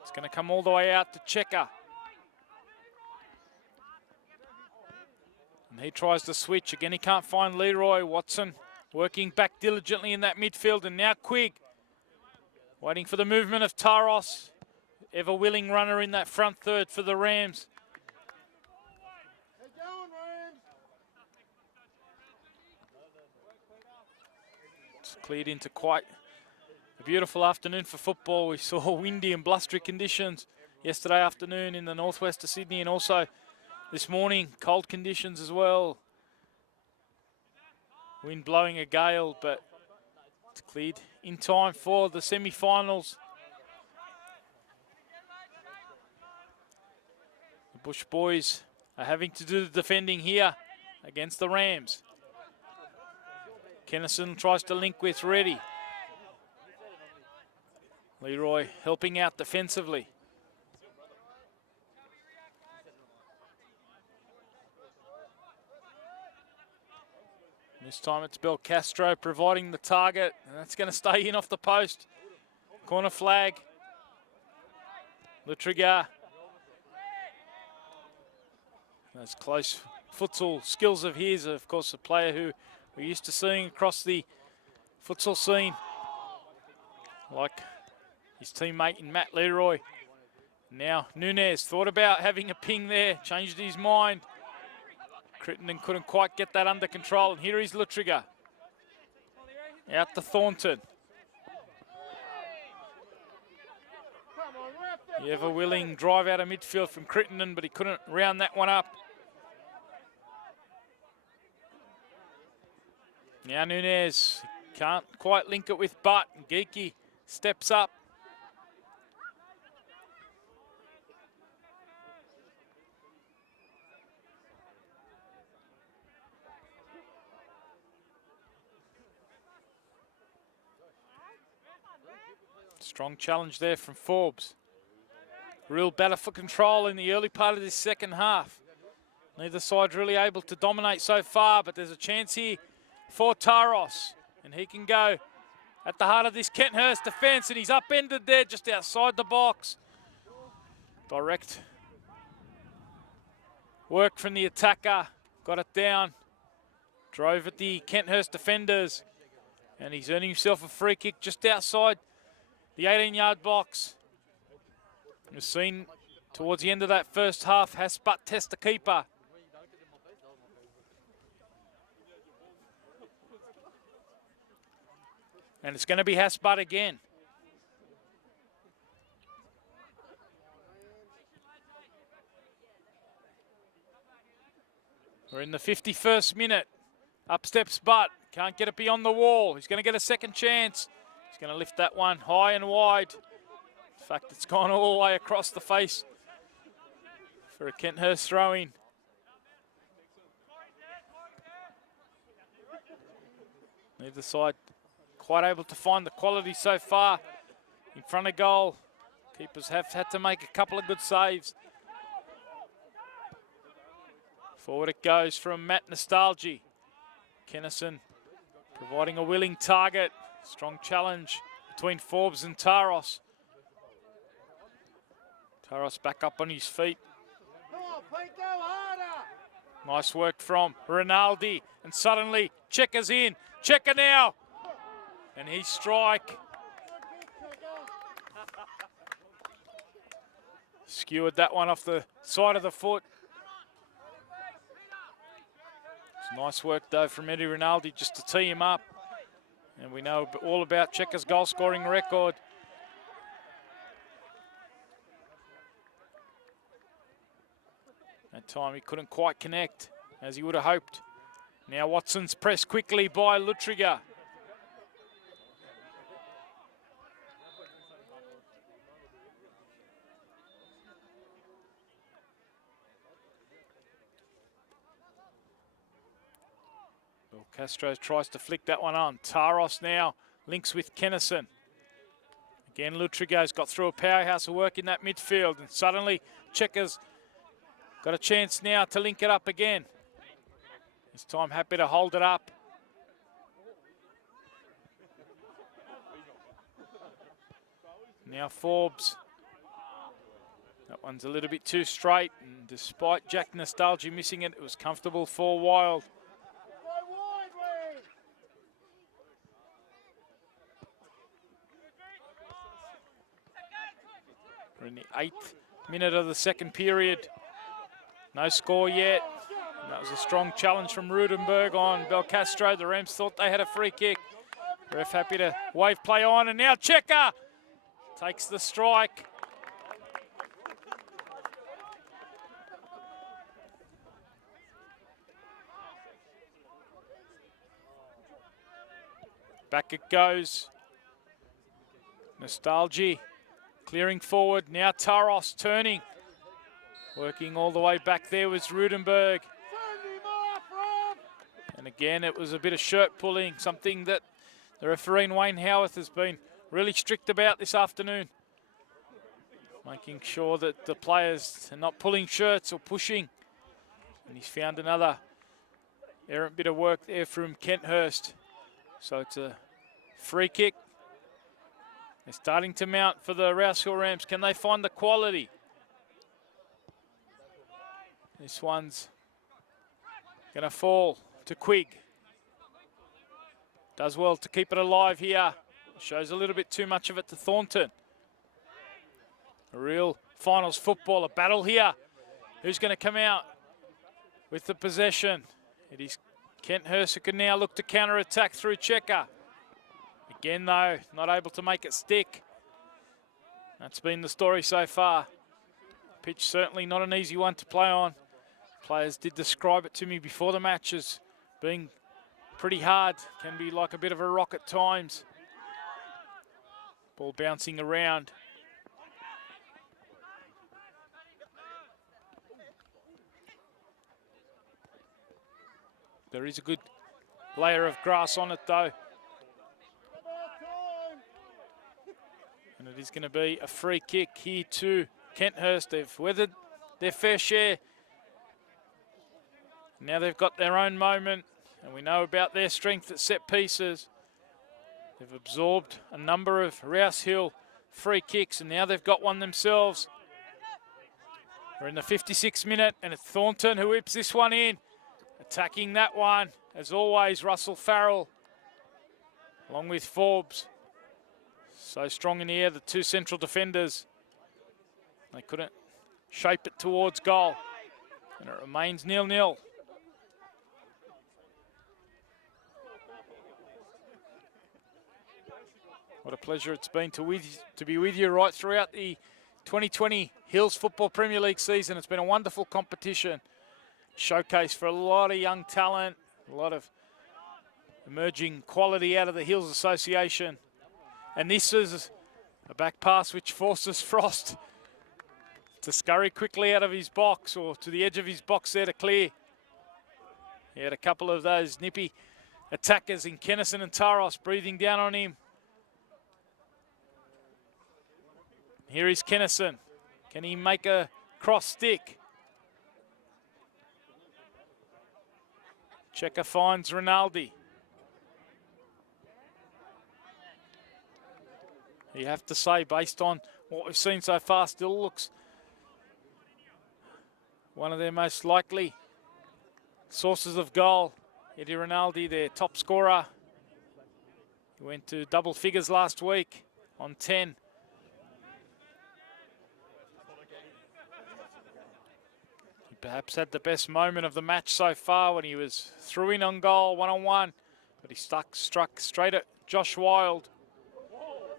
It's going to come all the way out to Checker. And he tries to switch. Again, he can't find Leroy. Watson working back diligently in that midfield. And now Quigg waiting for the movement of Taros. Ever willing runner in that front third for the Rams. It's cleared into quite a beautiful afternoon for football. We saw windy and blustery conditions yesterday afternoon in the northwest of Sydney, and also this morning cold conditions as well. Wind blowing a gale, but it's cleared in time for the semi-finals. The Bush boys are having to do the defending here against the Rams. Kennison tries to link with Reddy. Leroy helping out defensively. This time it's Belcastro providing the target, and that's going to stay in off the post. Corner flag. Lutrigar. Those close futsal skills of his, of course, a player who we're used to seeing across the futsal scene, like his teammate in Matt Leroy. Now Nunez thought about having a ping there, changed his mind. Crittenden couldn't quite get that under control, and here is Lutrigar. Out to Thornton. The ever-willing drive out of midfield from Crittenden, but he couldn't round that one up. Now Nunez can't quite link it with Butt. Geeky steps up. Strong challenge there from Forbes. Real battle for control in the early part of this second half. Neither side's really able to dominate so far, but there's a chance here for Taros, and he can go at the heart of this Kenthurst defence, and he's upended there just outside the box. Direct work from the attacker, got it down, drove at the Kenthurst defenders, and he's earning himself a free kick just outside the 18-yard box. We've seen towards the end of that first half, Hasbutt test the keeper. And it's going to be Hasbutt again. We're in the 51st minute. Up steps Butt. Can't get it beyond the wall. He's going to get a second chance. He's going to lift that one high and wide. In fact, it's gone all the way across the face for a KENTHURST throw-in. Neither side quite able to find the quality so far in front of goal. Keepers have had to make a couple of good saves. Forward it goes from Matt Nostalgia. Kennison providing a willing target. Strong challenge between Forbes and Taros. Taros back up on his feet. Come on, Pete, go harder. Nice work from Rinaldi. And suddenly, Checker's in. Checker now. And he strike. Skewered that one off the side of the foot. It's nice work, though, from Eddie Rinaldi just to tee him up. And we know all about Checker's goal-scoring record. That time he couldn't quite connect as he would have hoped. Now Watson's pressed quickly by Lutriger. Well, Castro tries to flick that one on. Taros now links with Kennison. Again, Lutriger's got through a powerhouse of work in that midfield, and suddenly Checker's got a chance now to link it up again. This time happy to hold it up. Now Forbes. That one's a little bit too straight, and despite Jack Nostalgia missing it, it was comfortable for Wild. We're in the 8th minute of the second period. No score yet. And that was a strong challenge from Rudenberg on Belcastro. The Rams thought they had a free kick. Ref happy to wave play on, and now Checker takes the strike. Back it goes. Nostalgia clearing forward. Now Taros turning. Working all the way back there was Rudenberg. And again, it was a bit of shirt pulling, something that the referee Wayne Howarth has been really strict about this afternoon. Making sure that the players are not pulling shirts or pushing. And he's found another errant bit of work there from KENTHURST. So it's a free kick. They're starting to mount for the Rouse Hill Rams. Can they find the quality? This one's going to fall to Quigg. Does well to keep it alive here. Shows a little bit too much of it to Thornton. A real finals football, a battle here. Who's going to come out with the possession? It is KENTHURST who can now look to counter-attack through Checker. Again, though, not able to make it stick. That's been the story so far. Pitch certainly not an easy one to play on. Players did describe it to me before the match as being pretty hard. Can be like a bit of a rock at times. Ball bouncing around. There is a good layer of grass on it, though. And it is going to be a free kick here to KENTHURST. They've weathered their fair share. Now they've got their own moment, and we know about their strength at set pieces. They've absorbed a number of Rouse Hill free kicks, and now they've got one themselves. We're in the 56th minute, and it's Thornton who whips this one in. Attacking that one, as always, Russell Farrell, along with Forbes. So strong in the air, the two central defenders. They couldn't shape it towards goal, and it remains 0-0. What a pleasure it's been to be with you right throughout the 2020 Hills Football Premier League season. It's been a wonderful competition. Showcase for a lot of young talent, a lot of emerging quality out of the Hills Association. And this is a back pass which forces Frost to scurry quickly out of his box, or to the edge of his box there to clear. He had a couple of those nippy attackers in Kennison and Taros breathing down on him. Here is Kennison. Can he make a cross stick? Checker finds Rinaldi. You have to say, based on what we've seen so far, still looks one of their most likely sources of goal. Eddie Rinaldi, their top scorer. He went to double figures last week on 10. He perhaps had the best moment of the match so far when he was through in on goal, one-on-one, but he struck straight at Josh Wild.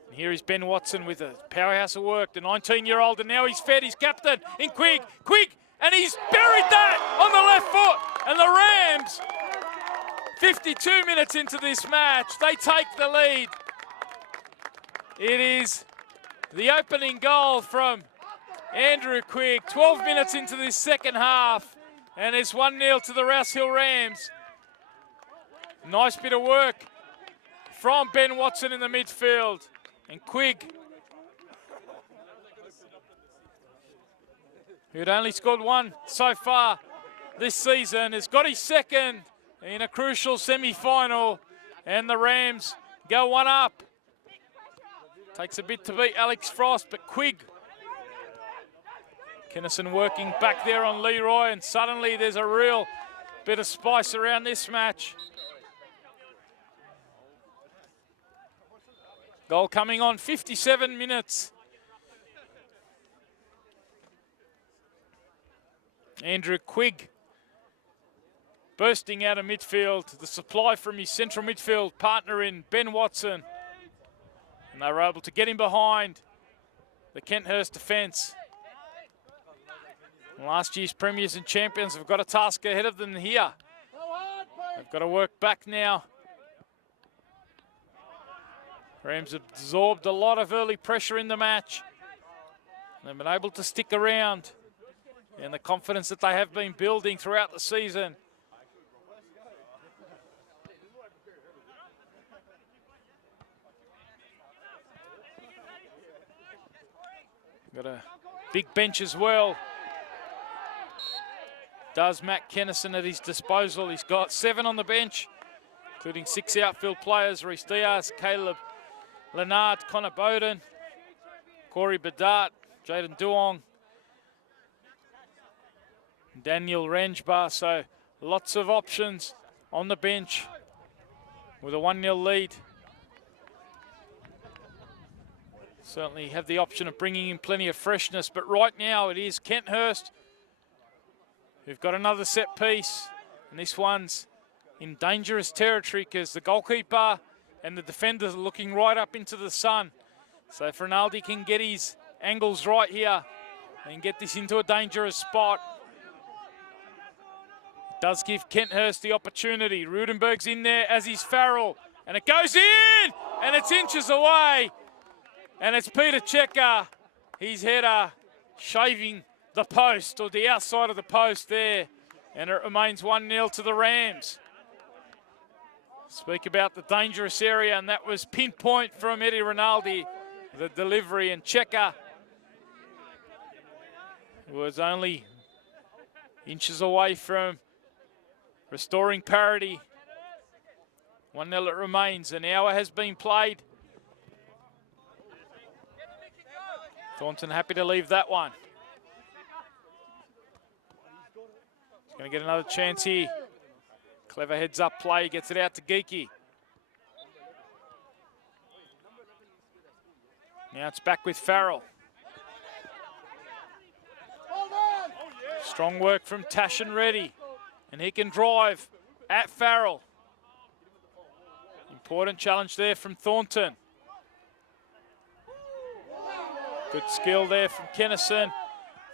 And here is Ben Watson with a powerhouse of work, the 19-year-old, and now he's fed his captain in Quigg, and he's buried that on the left foot. And the Rams, 52 minutes into this match, they take the lead. It is the opening goal from Andrew Quigg, 12 minutes into this second half, and it's 1-0 to the Rouse Hill Rams. Nice bit of work from Ben Watson in the midfield, and Quigg, who had only scored one so far this season, has got his second in a crucial semi-final, and the Rams go one up. Takes a bit to beat Alex Frost, but Quigg. Kennison working back there on Leroy, and suddenly there's a real bit of spice around this match. Goal coming on 57 minutes. Andrew Quigg bursting out of midfield. The supply from his central midfield partner in Ben Watson. And they were able to get him behind the Kenthurst defence. Last year's premiers and champions have got a task ahead of them here. They've got to work back now. Rams absorbed a lot of early pressure in the match. They've been able to stick around, and the confidence that they have been building throughout the season. Got a big bench as well. Does Matt Kennison at his disposal. He's got 7 on the bench, including 6 outfield players: Reece Diaz, Caleb Leonard, Connor Bowden, Corey Bedart, Jaden Duong, Daniel Ranjbar. So lots of options on the bench with a 1-0 lead. Certainly have the option of bringing in plenty of freshness, but right now it is Kenthurst who've got another set piece, and this one's in dangerous territory because the goalkeeper and the defenders are looking right up into the sun. So if Rinaldi can get his angles right here and get this into a dangerous spot, it does give Kenthurst the opportunity. Rudenberg's in there, as is Farrell, and it goes in, and it's inches away. And it's Peter Checker, his header, shaving the post, or the outside of the post there. And it remains 1-0 to the Rams. Speak about the dangerous area, and that was pinpoint from Eddie Rinaldi, the delivery. And Checker was only inches away from restoring parity. 1-0 it remains. An hour has been played. Thornton happy to leave that one. He's going to get another chance here. Clever heads up play, gets it out to Geeky. Now it's back with Farrell. Strong work from Tashin Reddy, and he can drive at Farrell. Important challenge there from Thornton. Good skill there from Kennison.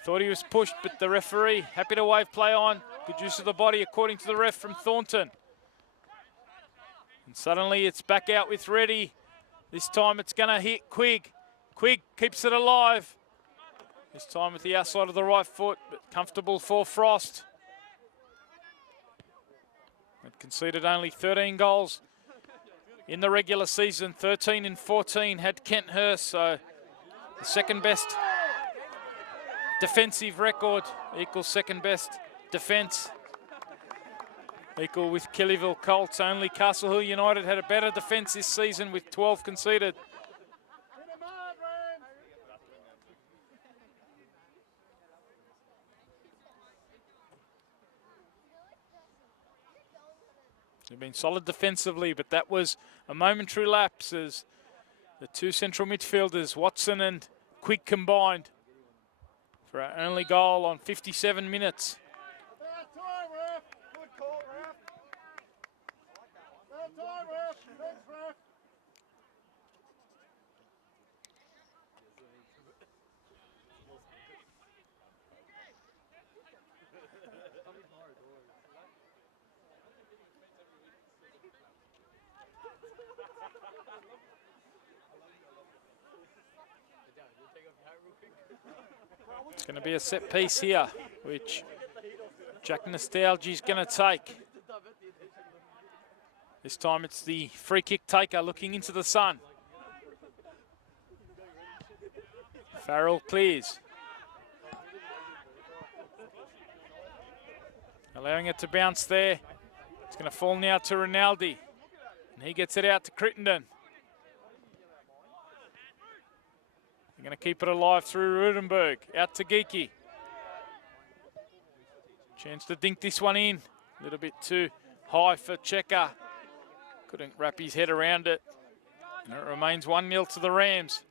Thought he was pushed, but the referee happy to wave play on. Good use of the body according to the ref from Thornton. And suddenly it's back out with Reddy. This time it's gonna hit Quigg. Quigg keeps it alive. This time with the outside of the right foot, but comfortable for Frost. It conceded only 13 goals in the regular season. 13 in 14 had Kenthurst, so the second best defensive record equals second best defence. Equal with Kellyville Colts. Only Castle Hill United had a better defence this season with 12 conceded. They've been solid defensively, but that was a momentary lapse as the two central midfielders, Watson and Quigg, combined for our only goal on 57 minutes. It's going to be a set piece here, which Jack Nostalgia is going to take. This time it's the free kick taker looking into the sun. Farrell clears. Allowing it to bounce there. It's going to fall now to Rinaldi. And he gets it out to Crittenden. They're going to keep it alive through Rudenberg. Out to Geeky. Chance to dink this one in. A little bit too high for Checker. Couldn't wrap his head around it. And it remains 1-0 to the Rams.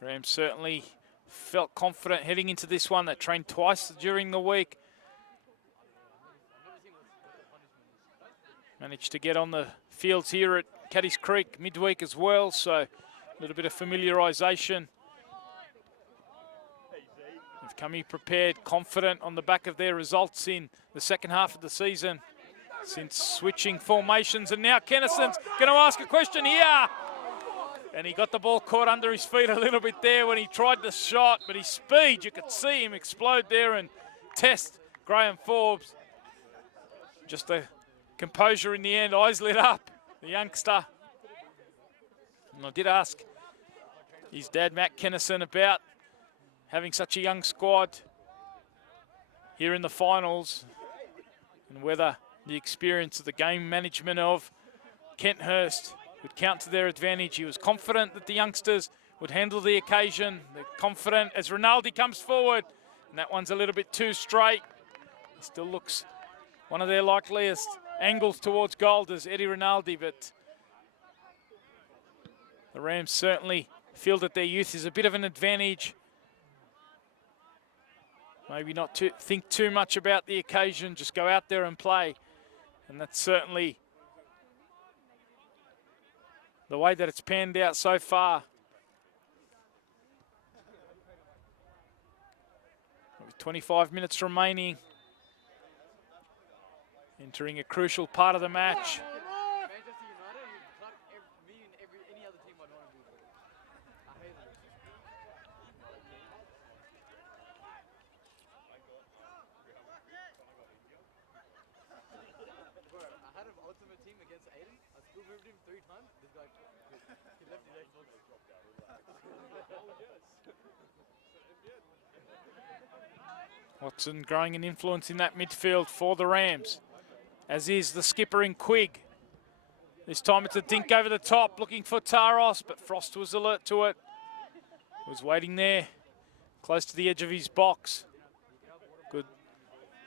Rams certainly felt confident heading into this one. They trained twice during the week. Managed to get on the fields here at Caddies Creek midweek as well, so a little bit of familiarisation. They've come here prepared, confident on the back of their results in the second half of the season since switching formations. And now Kennison's going to ask a question here. And he got the ball caught under his feet a little bit there when he tried the shot, but his speed, you could see him explode there and test Graham Forbes. Just a composure in the end, eyes lit up, the youngster. And I did ask his dad, Matt Kennison, about having such a young squad here in the finals and whether the experience of the game management of Kenthurst would count to their advantage. He was confident that the youngsters would handle the occasion. They're confident as Rinaldi comes forward, and that one's a little bit too straight. He still looks one of their likeliest angles towards goal does Eddie Rinaldi, but the Rams certainly feel that their youth is a bit of an advantage. Maybe not to think too much about the occasion, just go out there and play. And that's certainly the way that it's panned out so far. With 25 minutes remaining, entering a crucial part of the match. Watson growing an influence in that midfield for the Rams, as is the skipper in Quigg. This time it's a dink over the top, looking for Taros, but Frost was alert to it. Was waiting there, close to the edge of his box. Good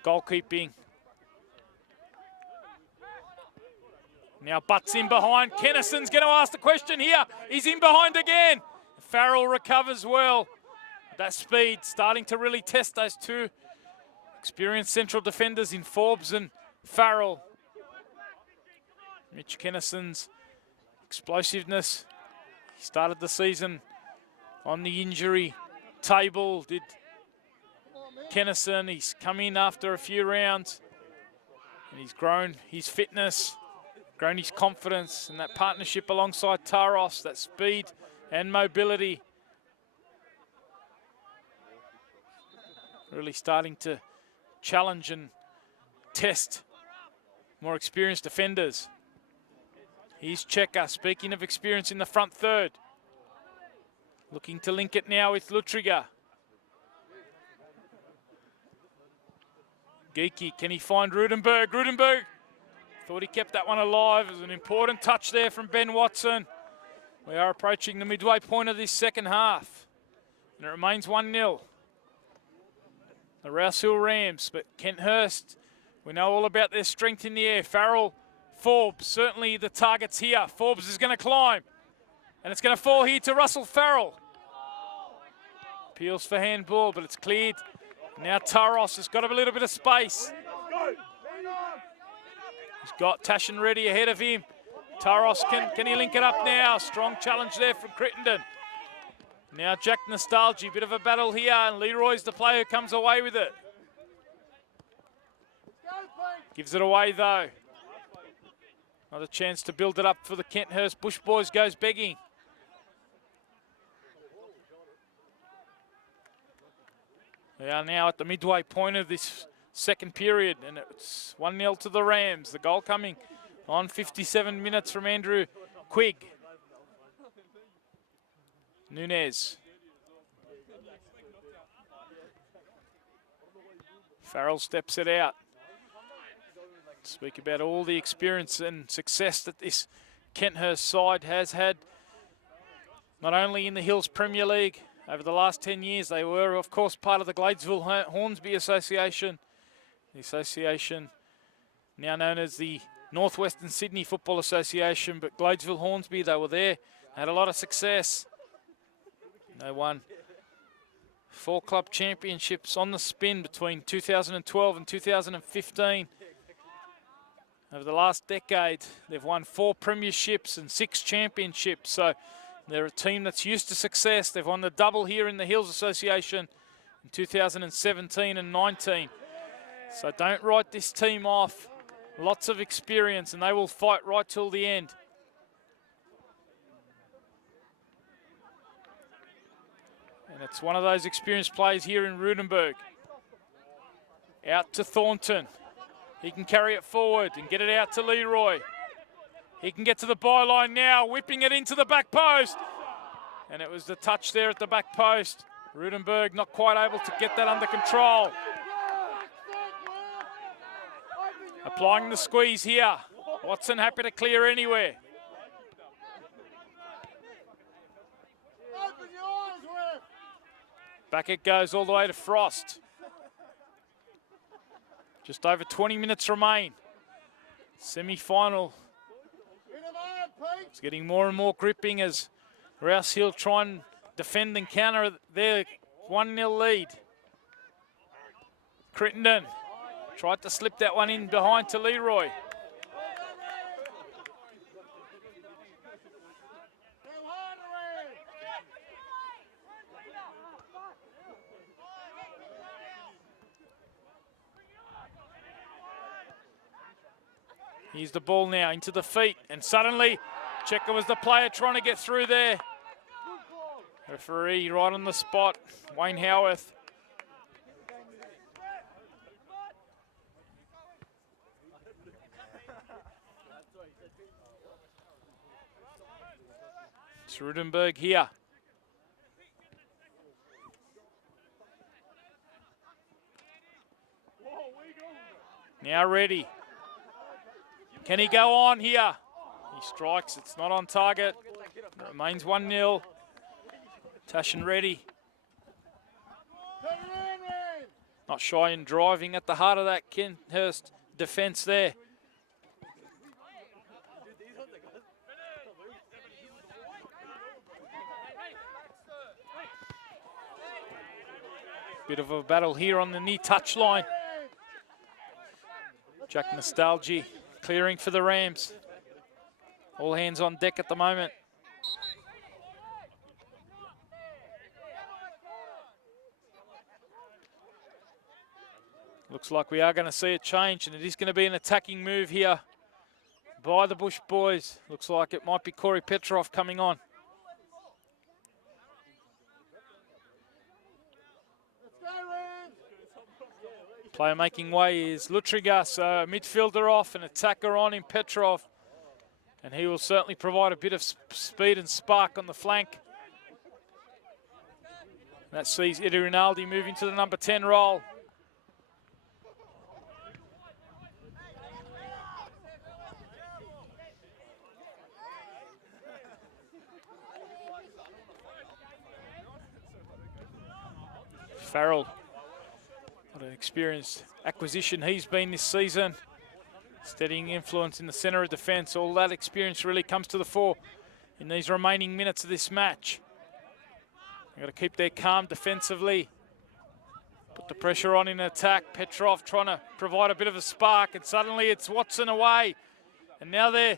goalkeeping. Now butts in behind. Kennison's going to ask the question here. He's in behind again. Farrell recovers well. That speed starting to really test those two experienced central defenders in Forbes and Farrell. Mitch Kennison's explosiveness. He started the season on the injury table, did Kennison. He's come in after a few rounds and he's grown his fitness, grown his confidence, and that partnership alongside Taros, that speed and mobility, really starting to challenge and test more experienced defenders. Here's Checker, speaking of experience in the front third. Looking to link it now with Lutriger. Geeky, can he find Rudenberg? Rudenberg thought he kept that one alive. It was an important touch there from Ben Watson. We are approaching the midway point of this second half, and it remains 1-0. The Rouse Hill Rams, but Kenthurst, we know all about their strength in the air. Farrell, Forbes, certainly the targets here. Forbes is going to climb, and it's going to fall here to Russell Farrell. Appeals for handball, but it's cleared. Now Taros has got a little bit of space. He's got Tashin ready ahead of him. Taros, can he link it up now? Strong challenge there from Crittenden. Now Jack Nostalgia, bit of a battle here, and Leroy's the player who comes away with it. Gives it away though. Another chance to build it up for the Kenthurst Bush Boys, goes begging. They are now at the midway point of this second period, and it's 1-0 to the Rams. The goal coming on 57 minutes from Andrew Quigg. Nunez. Farrell steps it out. Speak about all the experience and success that this Kenthurst side has had, not only in the Hills Premier League over the last 10 years. They were, of course, part of the Gladesville Hornsby Association. The association now known as the Northwestern Sydney Football Association, but Gladesville Hornsby, they were there, had a lot of success. They won 4 club championships on the spin between 2012 and 2015. Over the last decade, they've won 4 premierships and 6 championships. So they're a team that's used to success. They've won the double here in the Hills Association in 2017 and 19. So don't write this team off. Lots of experience, and they will fight right till the end. And it's one of those experienced players here in Rudenberg. Out to Thornton. He can carry it forward and get it out to Leroy. He can get to the byline now, whipping it into the back post. And it was the touch there at the back post. Rudenberg not quite able to get that under control. Applying the squeeze here. Watson happy to clear anywhere. Back it goes all the way to Frost. Just over 20 minutes remain. Semi-final. It's getting more and more gripping as Rouse Hill try and defend and counter their 1-0 lead. Crittenden tried to slip that one in behind to Leroy. Here's the ball now into the feet, and suddenly Checker was the player trying to get through there. Referee right on the spot, Wayne Howarth. It's Rudenberg here. Now ready. Can he go on here? He strikes, it's not on target. It remains 1-0. Tashin ready. Not shy in driving at the heart of that Kenthurst defence there. Bit of a battle here on the near touch line. Jack Nostalgia clearing for the Rams. All hands on deck at the moment. Looks like we are going to see a change, and it is going to be an attacking move here by the Bush boys. Looks like it might be Corey Petrov coming on. Player making way is Lutriga, so a midfielder off, an attacker on in Petrov. And he will certainly provide a bit of speed and spark on the flank. That sees Eddie Rinaldi move into the number 10 role. Farrell, what an experienced acquisition he's been this season. Steadying influence in the centre of defence. All that experience really comes to the fore in these remaining minutes of this match. They've got to keep their calm defensively. Put the pressure on in attack. Petrov trying to provide a bit of a spark, and suddenly it's Watson away. And now they're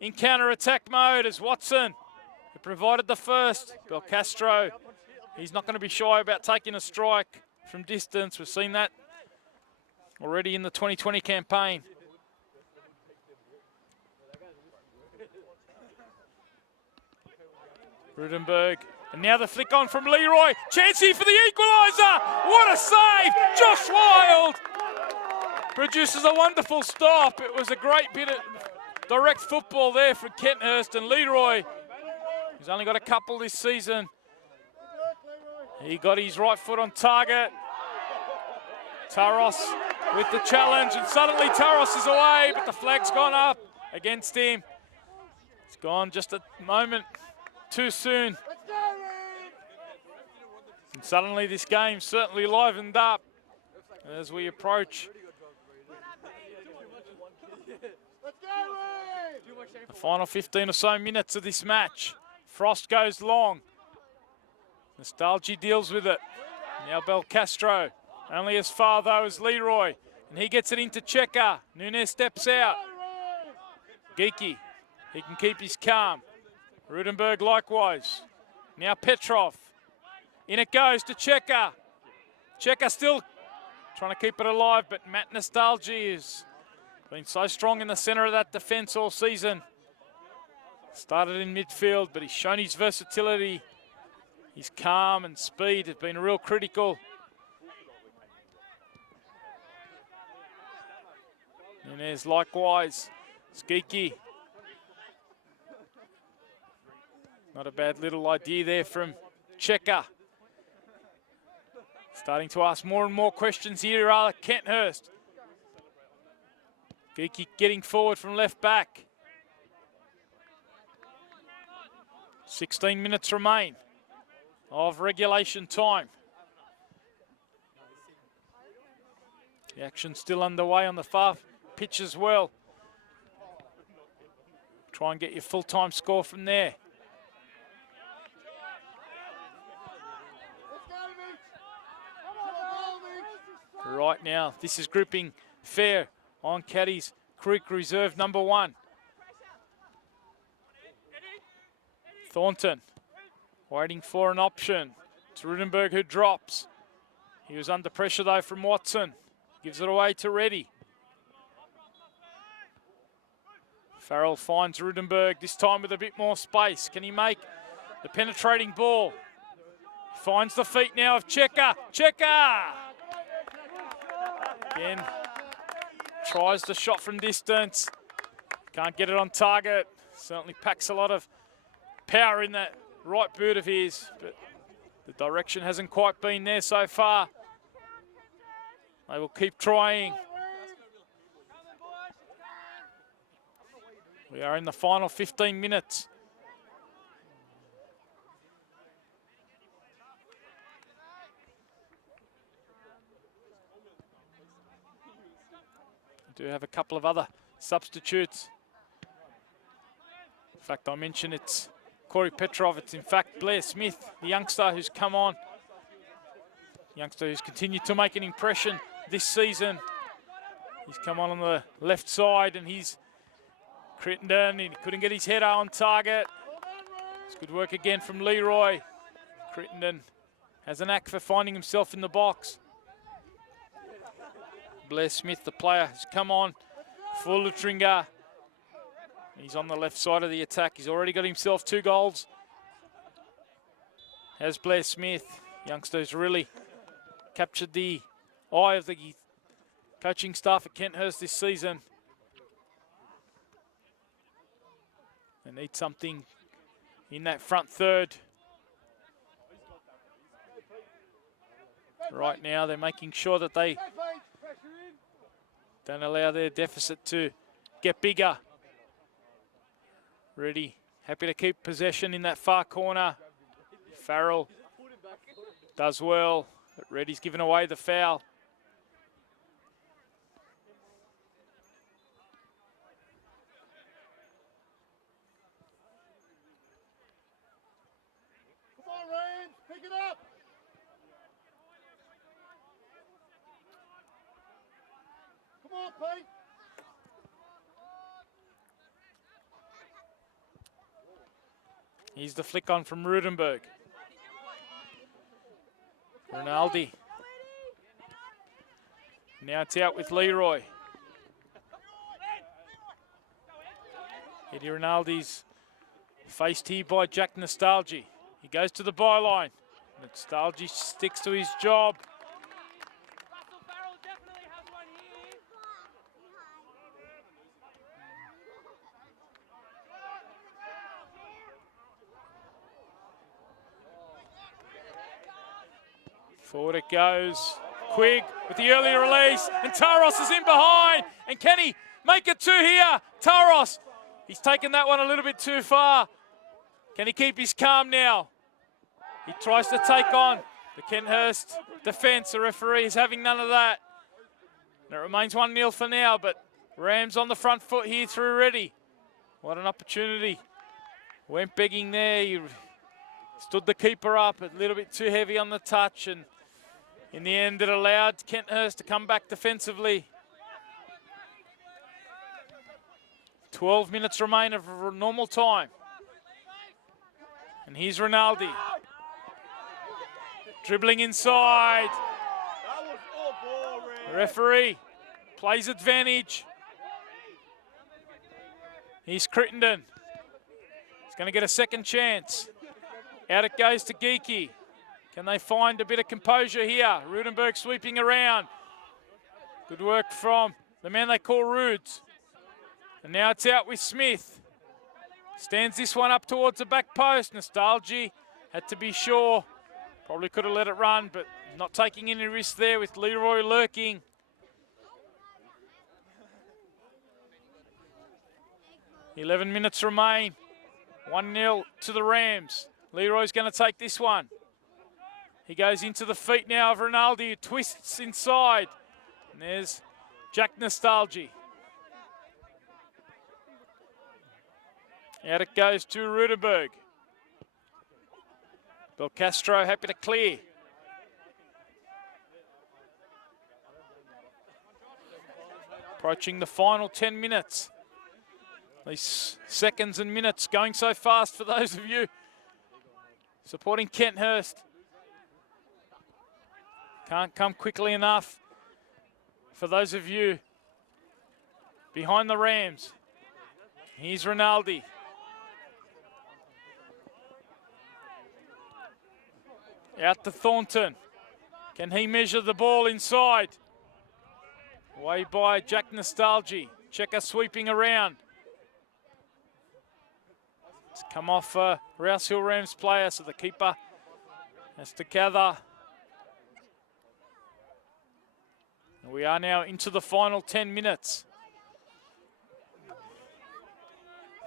in counter-attack mode as Watson, who provided the first. Belcastro, he's not going to be shy about taking a strike from distance. We've seen that already in the 2020 campaign. Rudenberg, and now the flick on from Leroy. Chance here for the equaliser. What a save! Josh Wild produces a wonderful stop. It was a great bit of direct football there from Kenthurst, and Leroy, who's only got a couple this season, he got his right foot on target. Taros with the challenge, and suddenly Taros is away, but the flag's gone up against him. It's gone just a moment too soon. And suddenly this game certainly livened up as we approach the final 15 or so minutes of this match. Frost goes long. Nostalgia deals with it. Now Belcastro, only as far though as Leroy, and he gets it into Checker. Nunes steps out. Geeky, he can keep his calm. Rudenberg likewise. Now Petrov. In it goes to Checker. Checker still trying to keep it alive, but Matt Nostalgia has been so strong in the centre of that defence all season. Started in midfield, but he's shown his versatility. His calm and speed have been real critical. Nunes likewise. Skeeky. Not a bad little idea there from Checker. Starting to ask more and more questions here are Kenthurst. Geeky getting forward from left back. 16 minutes remain of regulation time. The action still underway on the far pitch as well. Try and get your full-time score from there. Right now, this is gripping fair on Caddy's Creek Reserve number 1. Thornton waiting for an option. It's Rudenberg who drops. He was under pressure though from Watson. Gives it away to Reddy. Farrell finds Rudenberg, this time with a bit more space. Can he make the penetrating ball? Finds the feet now of Checker. Checker! Again, tries the shot from distance. Can't get it on target. Certainly packs a lot of power in that right boot of his, but the direction hasn't quite been there so far. They will keep trying. We are in the final 15 minutes. We do have a couple of other substitutes. In fact, I mentioned it's Corey Petrov. It's in fact Blair Smith, the youngster who's come on. Youngster who's continued to make an impression this season. He's come on the left side and he's Crittenden, he couldn't get his header on target. It's good work again from Leroy. Crittenden has an knack for finding himself in the box. Blair Smith, the player, has come on for Lutringa. He's on the left side of the attack. He's already got himself 2 goals. Has Blair Smith. Youngsters really captured the eye of the coaching staff at Kenthurst this season. They need something in that front third. Right now, they're making sure that they don't allow their deficit to get bigger. Ready, happy to keep possession in that far corner. Farrell does well, but Reddy's given away the foul. Come on, Rams, pick it up. Come on, Pete. Here's the flick on from Rudenberg. Rinaldi. Now it's out with Leroy. Eddie Rinaldi's faced here by Jack Nostalgi. He goes to the byline. Nostalgi sticks to his job. Forward it goes. Quigg with the early release, and Taros is in behind. And can he make it 2 here? Taros, he's taken that one a little bit too far. Can he keep his calm now? He tries to take on the Kenthurst defence. The referee is having none of that. And it remains 1-0 for now, but Rams on the front foot here through Reddy. What an opportunity. Went begging there. He stood the keeper up, a little bit too heavy on the touch, and in the end it allowed Kenthurst to come back defensively. 12 minutes remain of normal time. And here's Rinaldi. Dribbling inside. The referee plays advantage. Here's Crittenden. He's going to get a second chance. Out it goes to Geeky. Can they find a bit of composure here? Rudenberg sweeping around. Good work from the man they call Rudes. And now it's out with Smith. Stands this one up towards the back post. Nostalgia had to be sure. Probably could have let it run, but not taking any risk there with Leroy lurking. "11 minutes remain. 1-0 to the Rams. Leroy's going to take this one. He goes into the feet now of Rinaldi, who twists inside. And there's Jack Nostalgia. Out it goes to Rudenberg. Belcastro happy to clear. Approaching the final 10 minutes. These seconds and minutes going so fast for those of you supporting Kenthurst. Can't come quickly enough for those of you behind the Rams. Here's Rinaldi. Out to Thornton. Can he measure the ball inside? Away by Jack Nostalgia. Checker sweeping around. It's come off a Rouse Hill Rams player, so the keeper has to gather. And we are now into the final 10 minutes.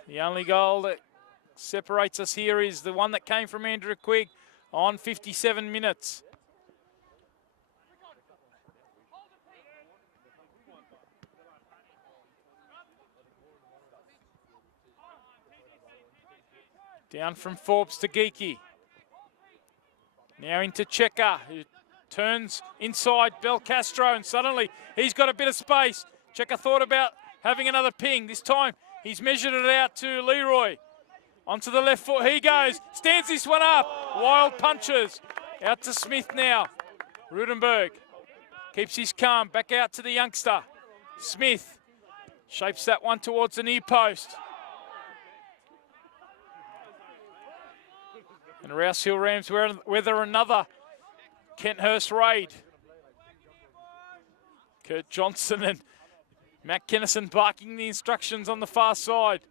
The only goal that separates us here is the one that came from Andrew Quigg on 57 minutes. Down from Forbes to Geeky. Now into Checker, who turns inside Belcastro, and suddenly he's got a bit of space. Checker thought about having another ping. This time He's measured it out to Leroy. Onto the left foot, he goes. Stands this one up. Wild punches. Out to Smith now. Rudenberg keeps his calm. Back out to the youngster. Smith shapes that one towards the near post. And Rouse Hill Rams weather another Kenthurst raid. Kurt Johnson and Matt Kennison barking the instructions on the far side.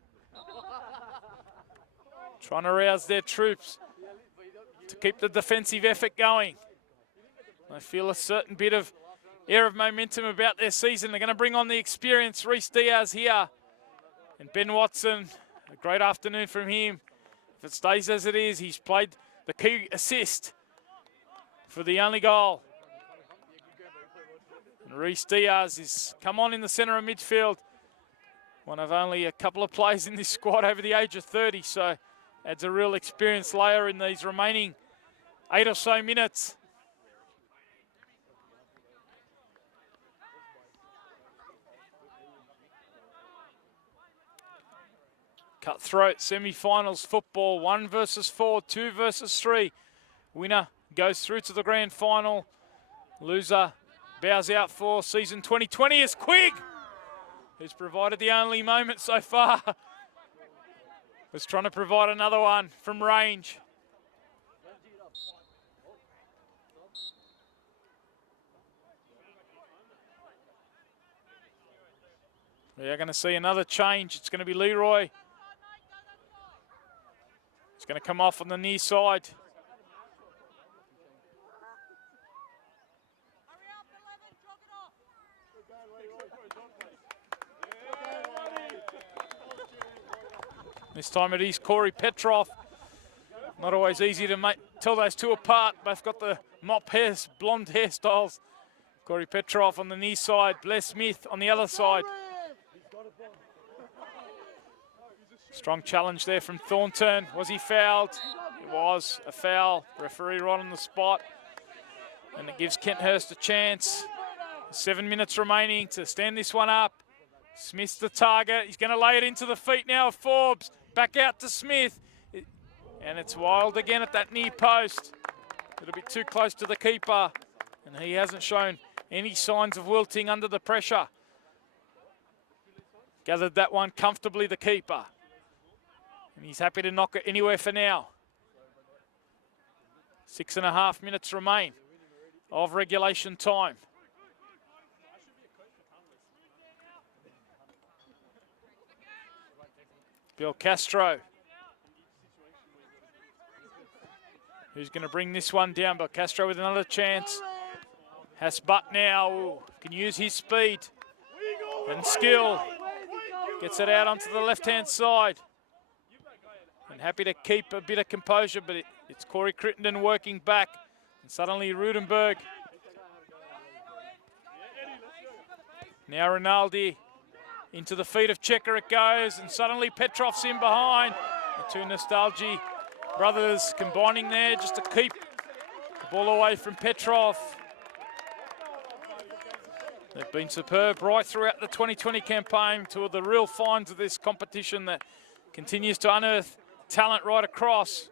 Trying to rouse their troops to keep the defensive effort going. They feel a certain bit of air of momentum about their season. They're going to bring on the experienced Reese Diaz here. And Ben Watson, a great afternoon from him. If it stays as it is, he's played the key assist for the only goal. And Reese Diaz is come on in the centre of midfield. One of only a couple of players in this squad over the age of 30, so adds a real experienced layer in these remaining 8 or so minutes. Cutthroat semi-finals football, 1 versus 4, 2 versus 3. Winner goes through to the grand final. Loser bows out for season 2020 is Quigg, who's provided the only moment so far. Was trying to provide another one from range. We are going to see another change. It's going to be Leroy. It's going to come off on the near side. This time it is Corey Petrov. Not always easy to tell those two apart. Both got the mop hairs, blonde hairstyles. Corey Petrov on the near side, Bless Smith on the other side. Strong challenge there from Thornton. Was he fouled? It was a foul. Referee right on the spot. And it gives Kenthurst a chance. 7 minutes remaining to stand this one up. Smith's the target. He's going to lay it into the feet now of Forbes. Back out to Smith. And it's Wild again at that near post. A little bit too close to the keeper. And he hasn't shown any signs of wilting under the pressure. Gathered that one comfortably, the keeper. And he's happy to knock it anywhere for now. 6.5 minutes remain of regulation time. Bill Castro. Who's going to bring this one down? Bill Castro with another chance. Has Butt now. Ooh, can use his speed and skill. Gets it out onto the left-hand side. And happy to keep a bit of composure, but it's Corey Crittenden working back. And suddenly Rudenberg. Now Rinaldi. Into the feet of Checker it goes, and suddenly Petrov's in behind. The two Nostalgia brothers combining there just to keep the ball away from Petrov. They've been superb right throughout the 2020 campaign, two of the real finds of this competition that continues to unearth talent right across.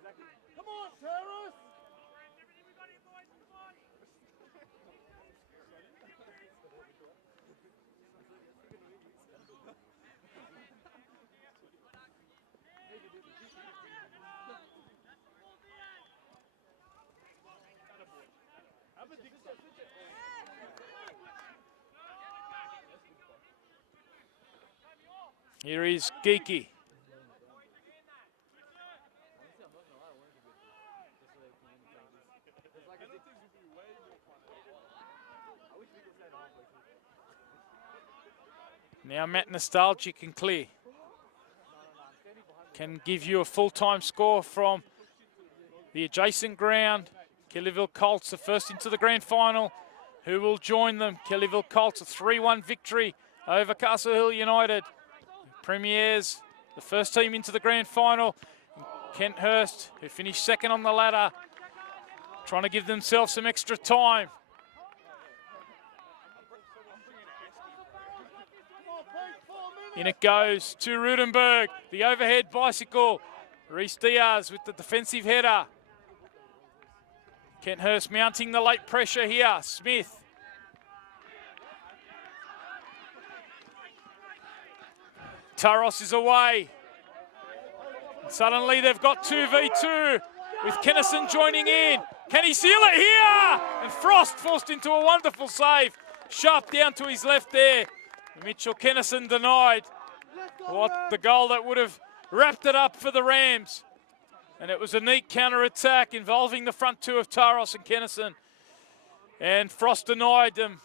Here is Geeky. Now Matt Nostalgia can clear. Can give you a full-time score from the adjacent ground. Kellyville Colts are first into the grand final. Who will join them? Kellyville Colts, a 3-1 victory over Castle Hill United. Premiers, the first team into the grand final. Kenthurst, who finished second on the ladder, trying to give themselves some extra time. In it goes to Rudenberg. The overhead bicycle. Reese Diaz with the defensive header. Kenthurst mounting the late pressure here. Smith. Taros is away. And suddenly they've got 2v2 with Kennison joining in. Can he seal it here? And Frost forced into a wonderful save. Sharp down to his left there. Mitchell Kennison denied the goal that would have wrapped it up for the Rams. And it was a neat counter-attack involving the front two of Taros and Kennison. And Frost denied them.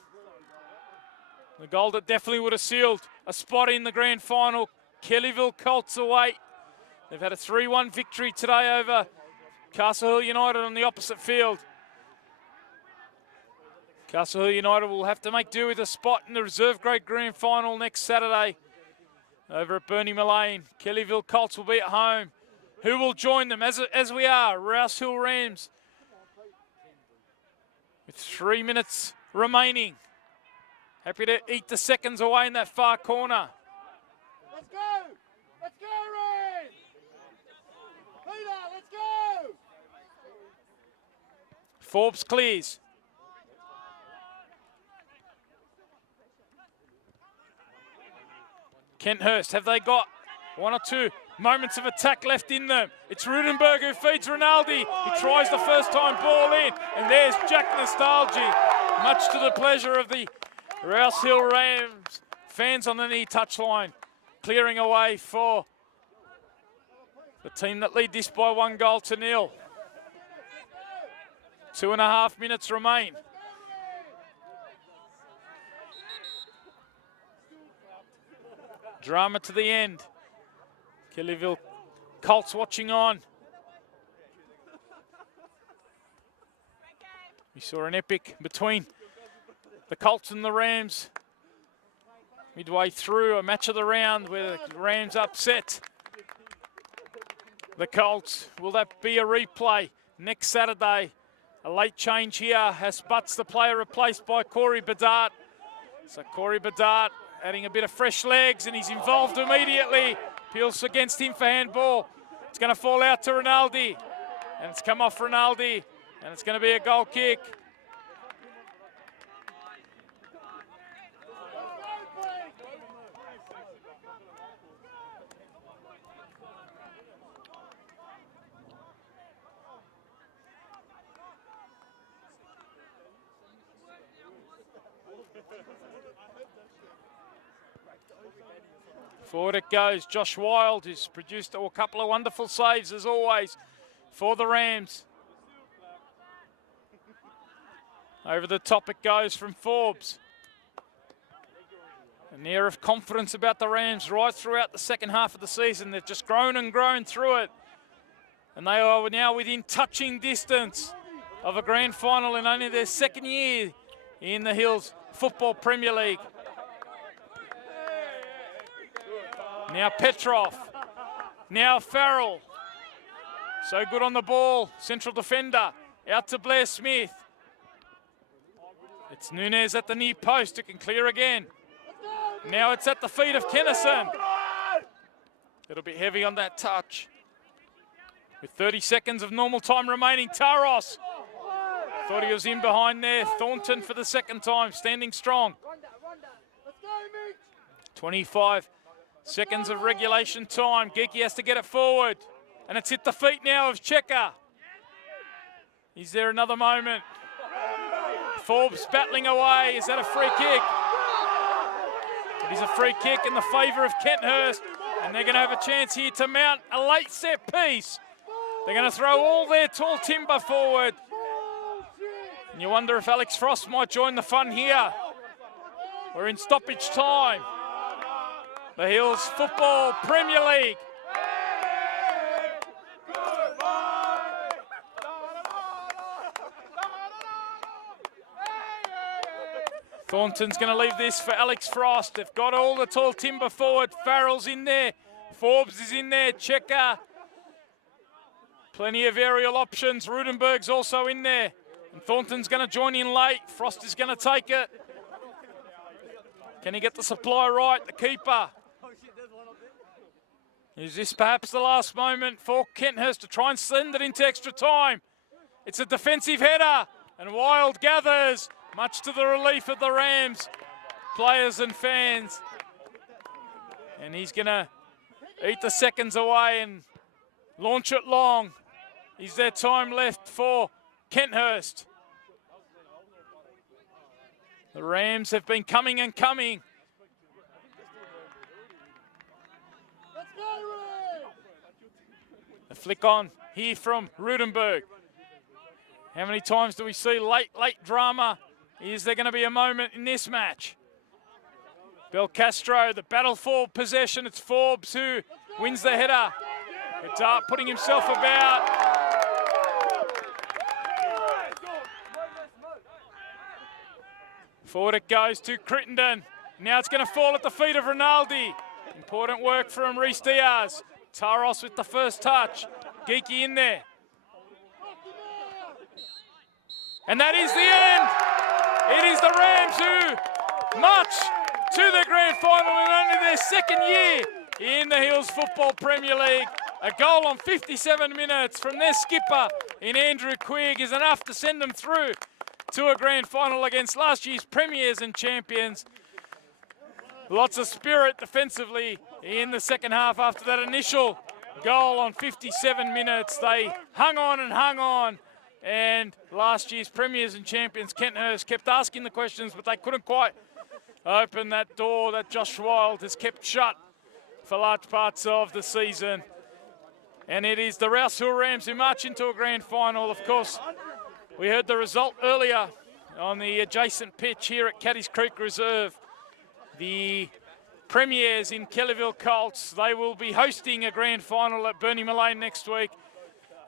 The goal that definitely would have sealed a spot in the grand final. Kellyville Colts away. They've had a 3-1 victory today over Castle Hill United on the opposite field. Castle Hill United will have to make do with a spot in the reserve grade grand final next Saturday over at Bernie Mullane. Kellyville Colts will be at home. Who will join them as we are? Rouse Hill Rams with 3 minutes remaining. Happy to eat the seconds away in that far corner. Let's go! Let's go, Ray! Peter, let's go! Forbes clears. Kenthurst, have they got 1 or 2 moments of attack left in them? It's Rudenberg who feeds Rinaldi. He tries the first time ball in, and there's Jack Nostalgie. Much to the pleasure of the Rouse Hill Rams fans on the knee touchline, clearing away for the team that lead this by 1-0. 2.5 minutes remain. Drama to the end. Kellyville Colts watching on. We saw an epic between the Colts and the Rams midway through a match of the round where the Rams upset the Colts. Will that be a replay next Saturday? A late change here has Butts, the player, replaced by Corey Bedard. So Corey Bedard adding a bit of fresh legs, and he's involved immediately. Peels against him for handball. It's going to fall out to Rinaldi, and it's come off Rinaldi, and it's going to be a goal kick. Forward it goes. Josh Wild, who's produced a couple of wonderful saves as always for the Rams. Over the top it goes from Forbes. An air of confidence about the Rams right throughout the second half of the season. They've just grown and grown through it. And they are now within touching distance of a grand final in only their second year in the Hills Football Premier League. Now Petrov, now Farrell. So good on the ball, central defender, out to Blair Smith. It's Nunez at the near post, it can clear again. Now it's at the feet of Kennison. It'll be heavy on that touch. With 30 seconds of normal time remaining, Taros. Thought he was in behind there. Thornton for the second time, standing strong. 25 seconds of regulation time. Geeky has to get it forward. And it's hit the feet now of Checker. Is there another moment? Forbes battling away. Is that a free kick? It is a free kick in the favour of Kenthurst. And they're going to have a chance here to mount a late set piece. They're going to throw all their tall timber forward. And you wonder if Alex Frost might join the fun here. We're in stoppage time. The Hills Football Premier League. Thornton's going to leave this for Alex Frost. They've got all the tall timber forward. Farrell's in there. Forbes is in there. Checker. Plenty of aerial options. Rudenberg's also in there. And Thornton's going to join in late. Frost is going to take it. Can he get the supply right? The keeper. Is this perhaps the last moment for Kenthurst to try and send it into extra time? It's a defensive header, and Wild gathers, much to the relief of the Rams players and fans. And he's going to eat the seconds away and launch it long. Is there time left for Kenthurst? The Rams have been coming and coming. A flick on here from Rudenberg. How many times do we see late drama? Is there going to be a moment in this match? Belcastro, the battle for possession. It's Forbes who wins the header. It's Dart putting himself about. Forward it goes to Crittenden. Now it's going to fall at the feet of Rinaldi. Important work from Reece Diaz. Taros with the first touch. Geeky in there. And that is the end. It is the Rams who march to the grand final in only their second year in the Hills Football Premier League. A goal on 57 minutes from their skipper in Andrew Quigg is enough to send them through to a grand final against last year's premiers and champions. Lots of spirit defensively in the second half after that initial goal on 57 minutes. They hung on, and last year's premiers and champions, Kenthurst, kept asking the questions, but they couldn't quite open that door that Josh Wild has kept shut for large parts of the season. And it is the Rouse Hill Rams who march into a grand final. Of course, we heard the result earlier on the adjacent pitch here at Caddies Creek Reserve. The premiers in Kellyville Colts, they will be hosting a grand final at Bernie Mullane next week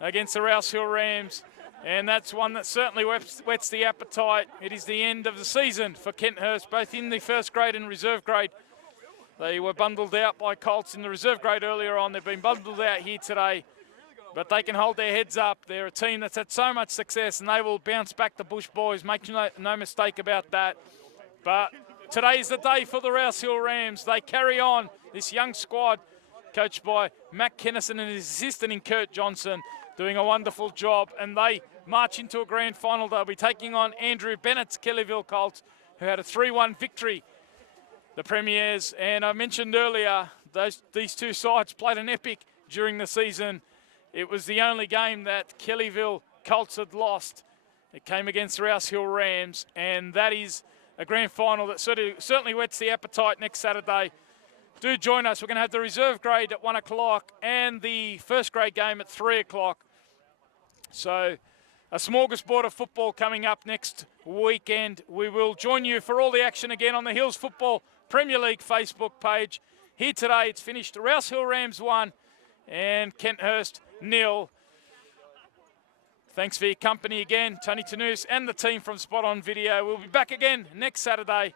against the Rouse Hill Rams. And that's one that certainly whets the appetite. It is the end of the season for Kenthurst, both in the first grade and reserve grade. They were bundled out by Colts in the reserve grade earlier on. They've been bundled out here today. But they can hold their heads up. They're a team that's had so much success, and they will bounce back the Bush Boys. Make no mistake about that. But today is the day for the Rouse Hill Rams. They carry on this young squad, coached by Matt Kennison and his assistant in Kurt Johnson, doing a wonderful job. And they march into a grand final. They'll be taking on Andrew Bennett's Kellyville Colts, who had a 3-1 victory, the premiers. And I mentioned earlier, these two sides played an epic during the season. It was the only game that Kellyville Colts had lost. It came against the Rouse Hill Rams, and that is a grand final that certainly whets the appetite next Saturday. Do join us. We're going to have the reserve grade at 1 o'clock and the first grade game at 3 o'clock. So a smorgasbord of football coming up next weekend. We will join you for all the action again on the Hills Football Premier League Facebook page. Here today, it's finished Rouse Hill Rams 1 and Kenthurst 0. Thanks for your company again, Tony Tanous and the team from Spot On Video. We'll be back again next Saturday.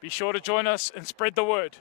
Be sure to join us and spread the word.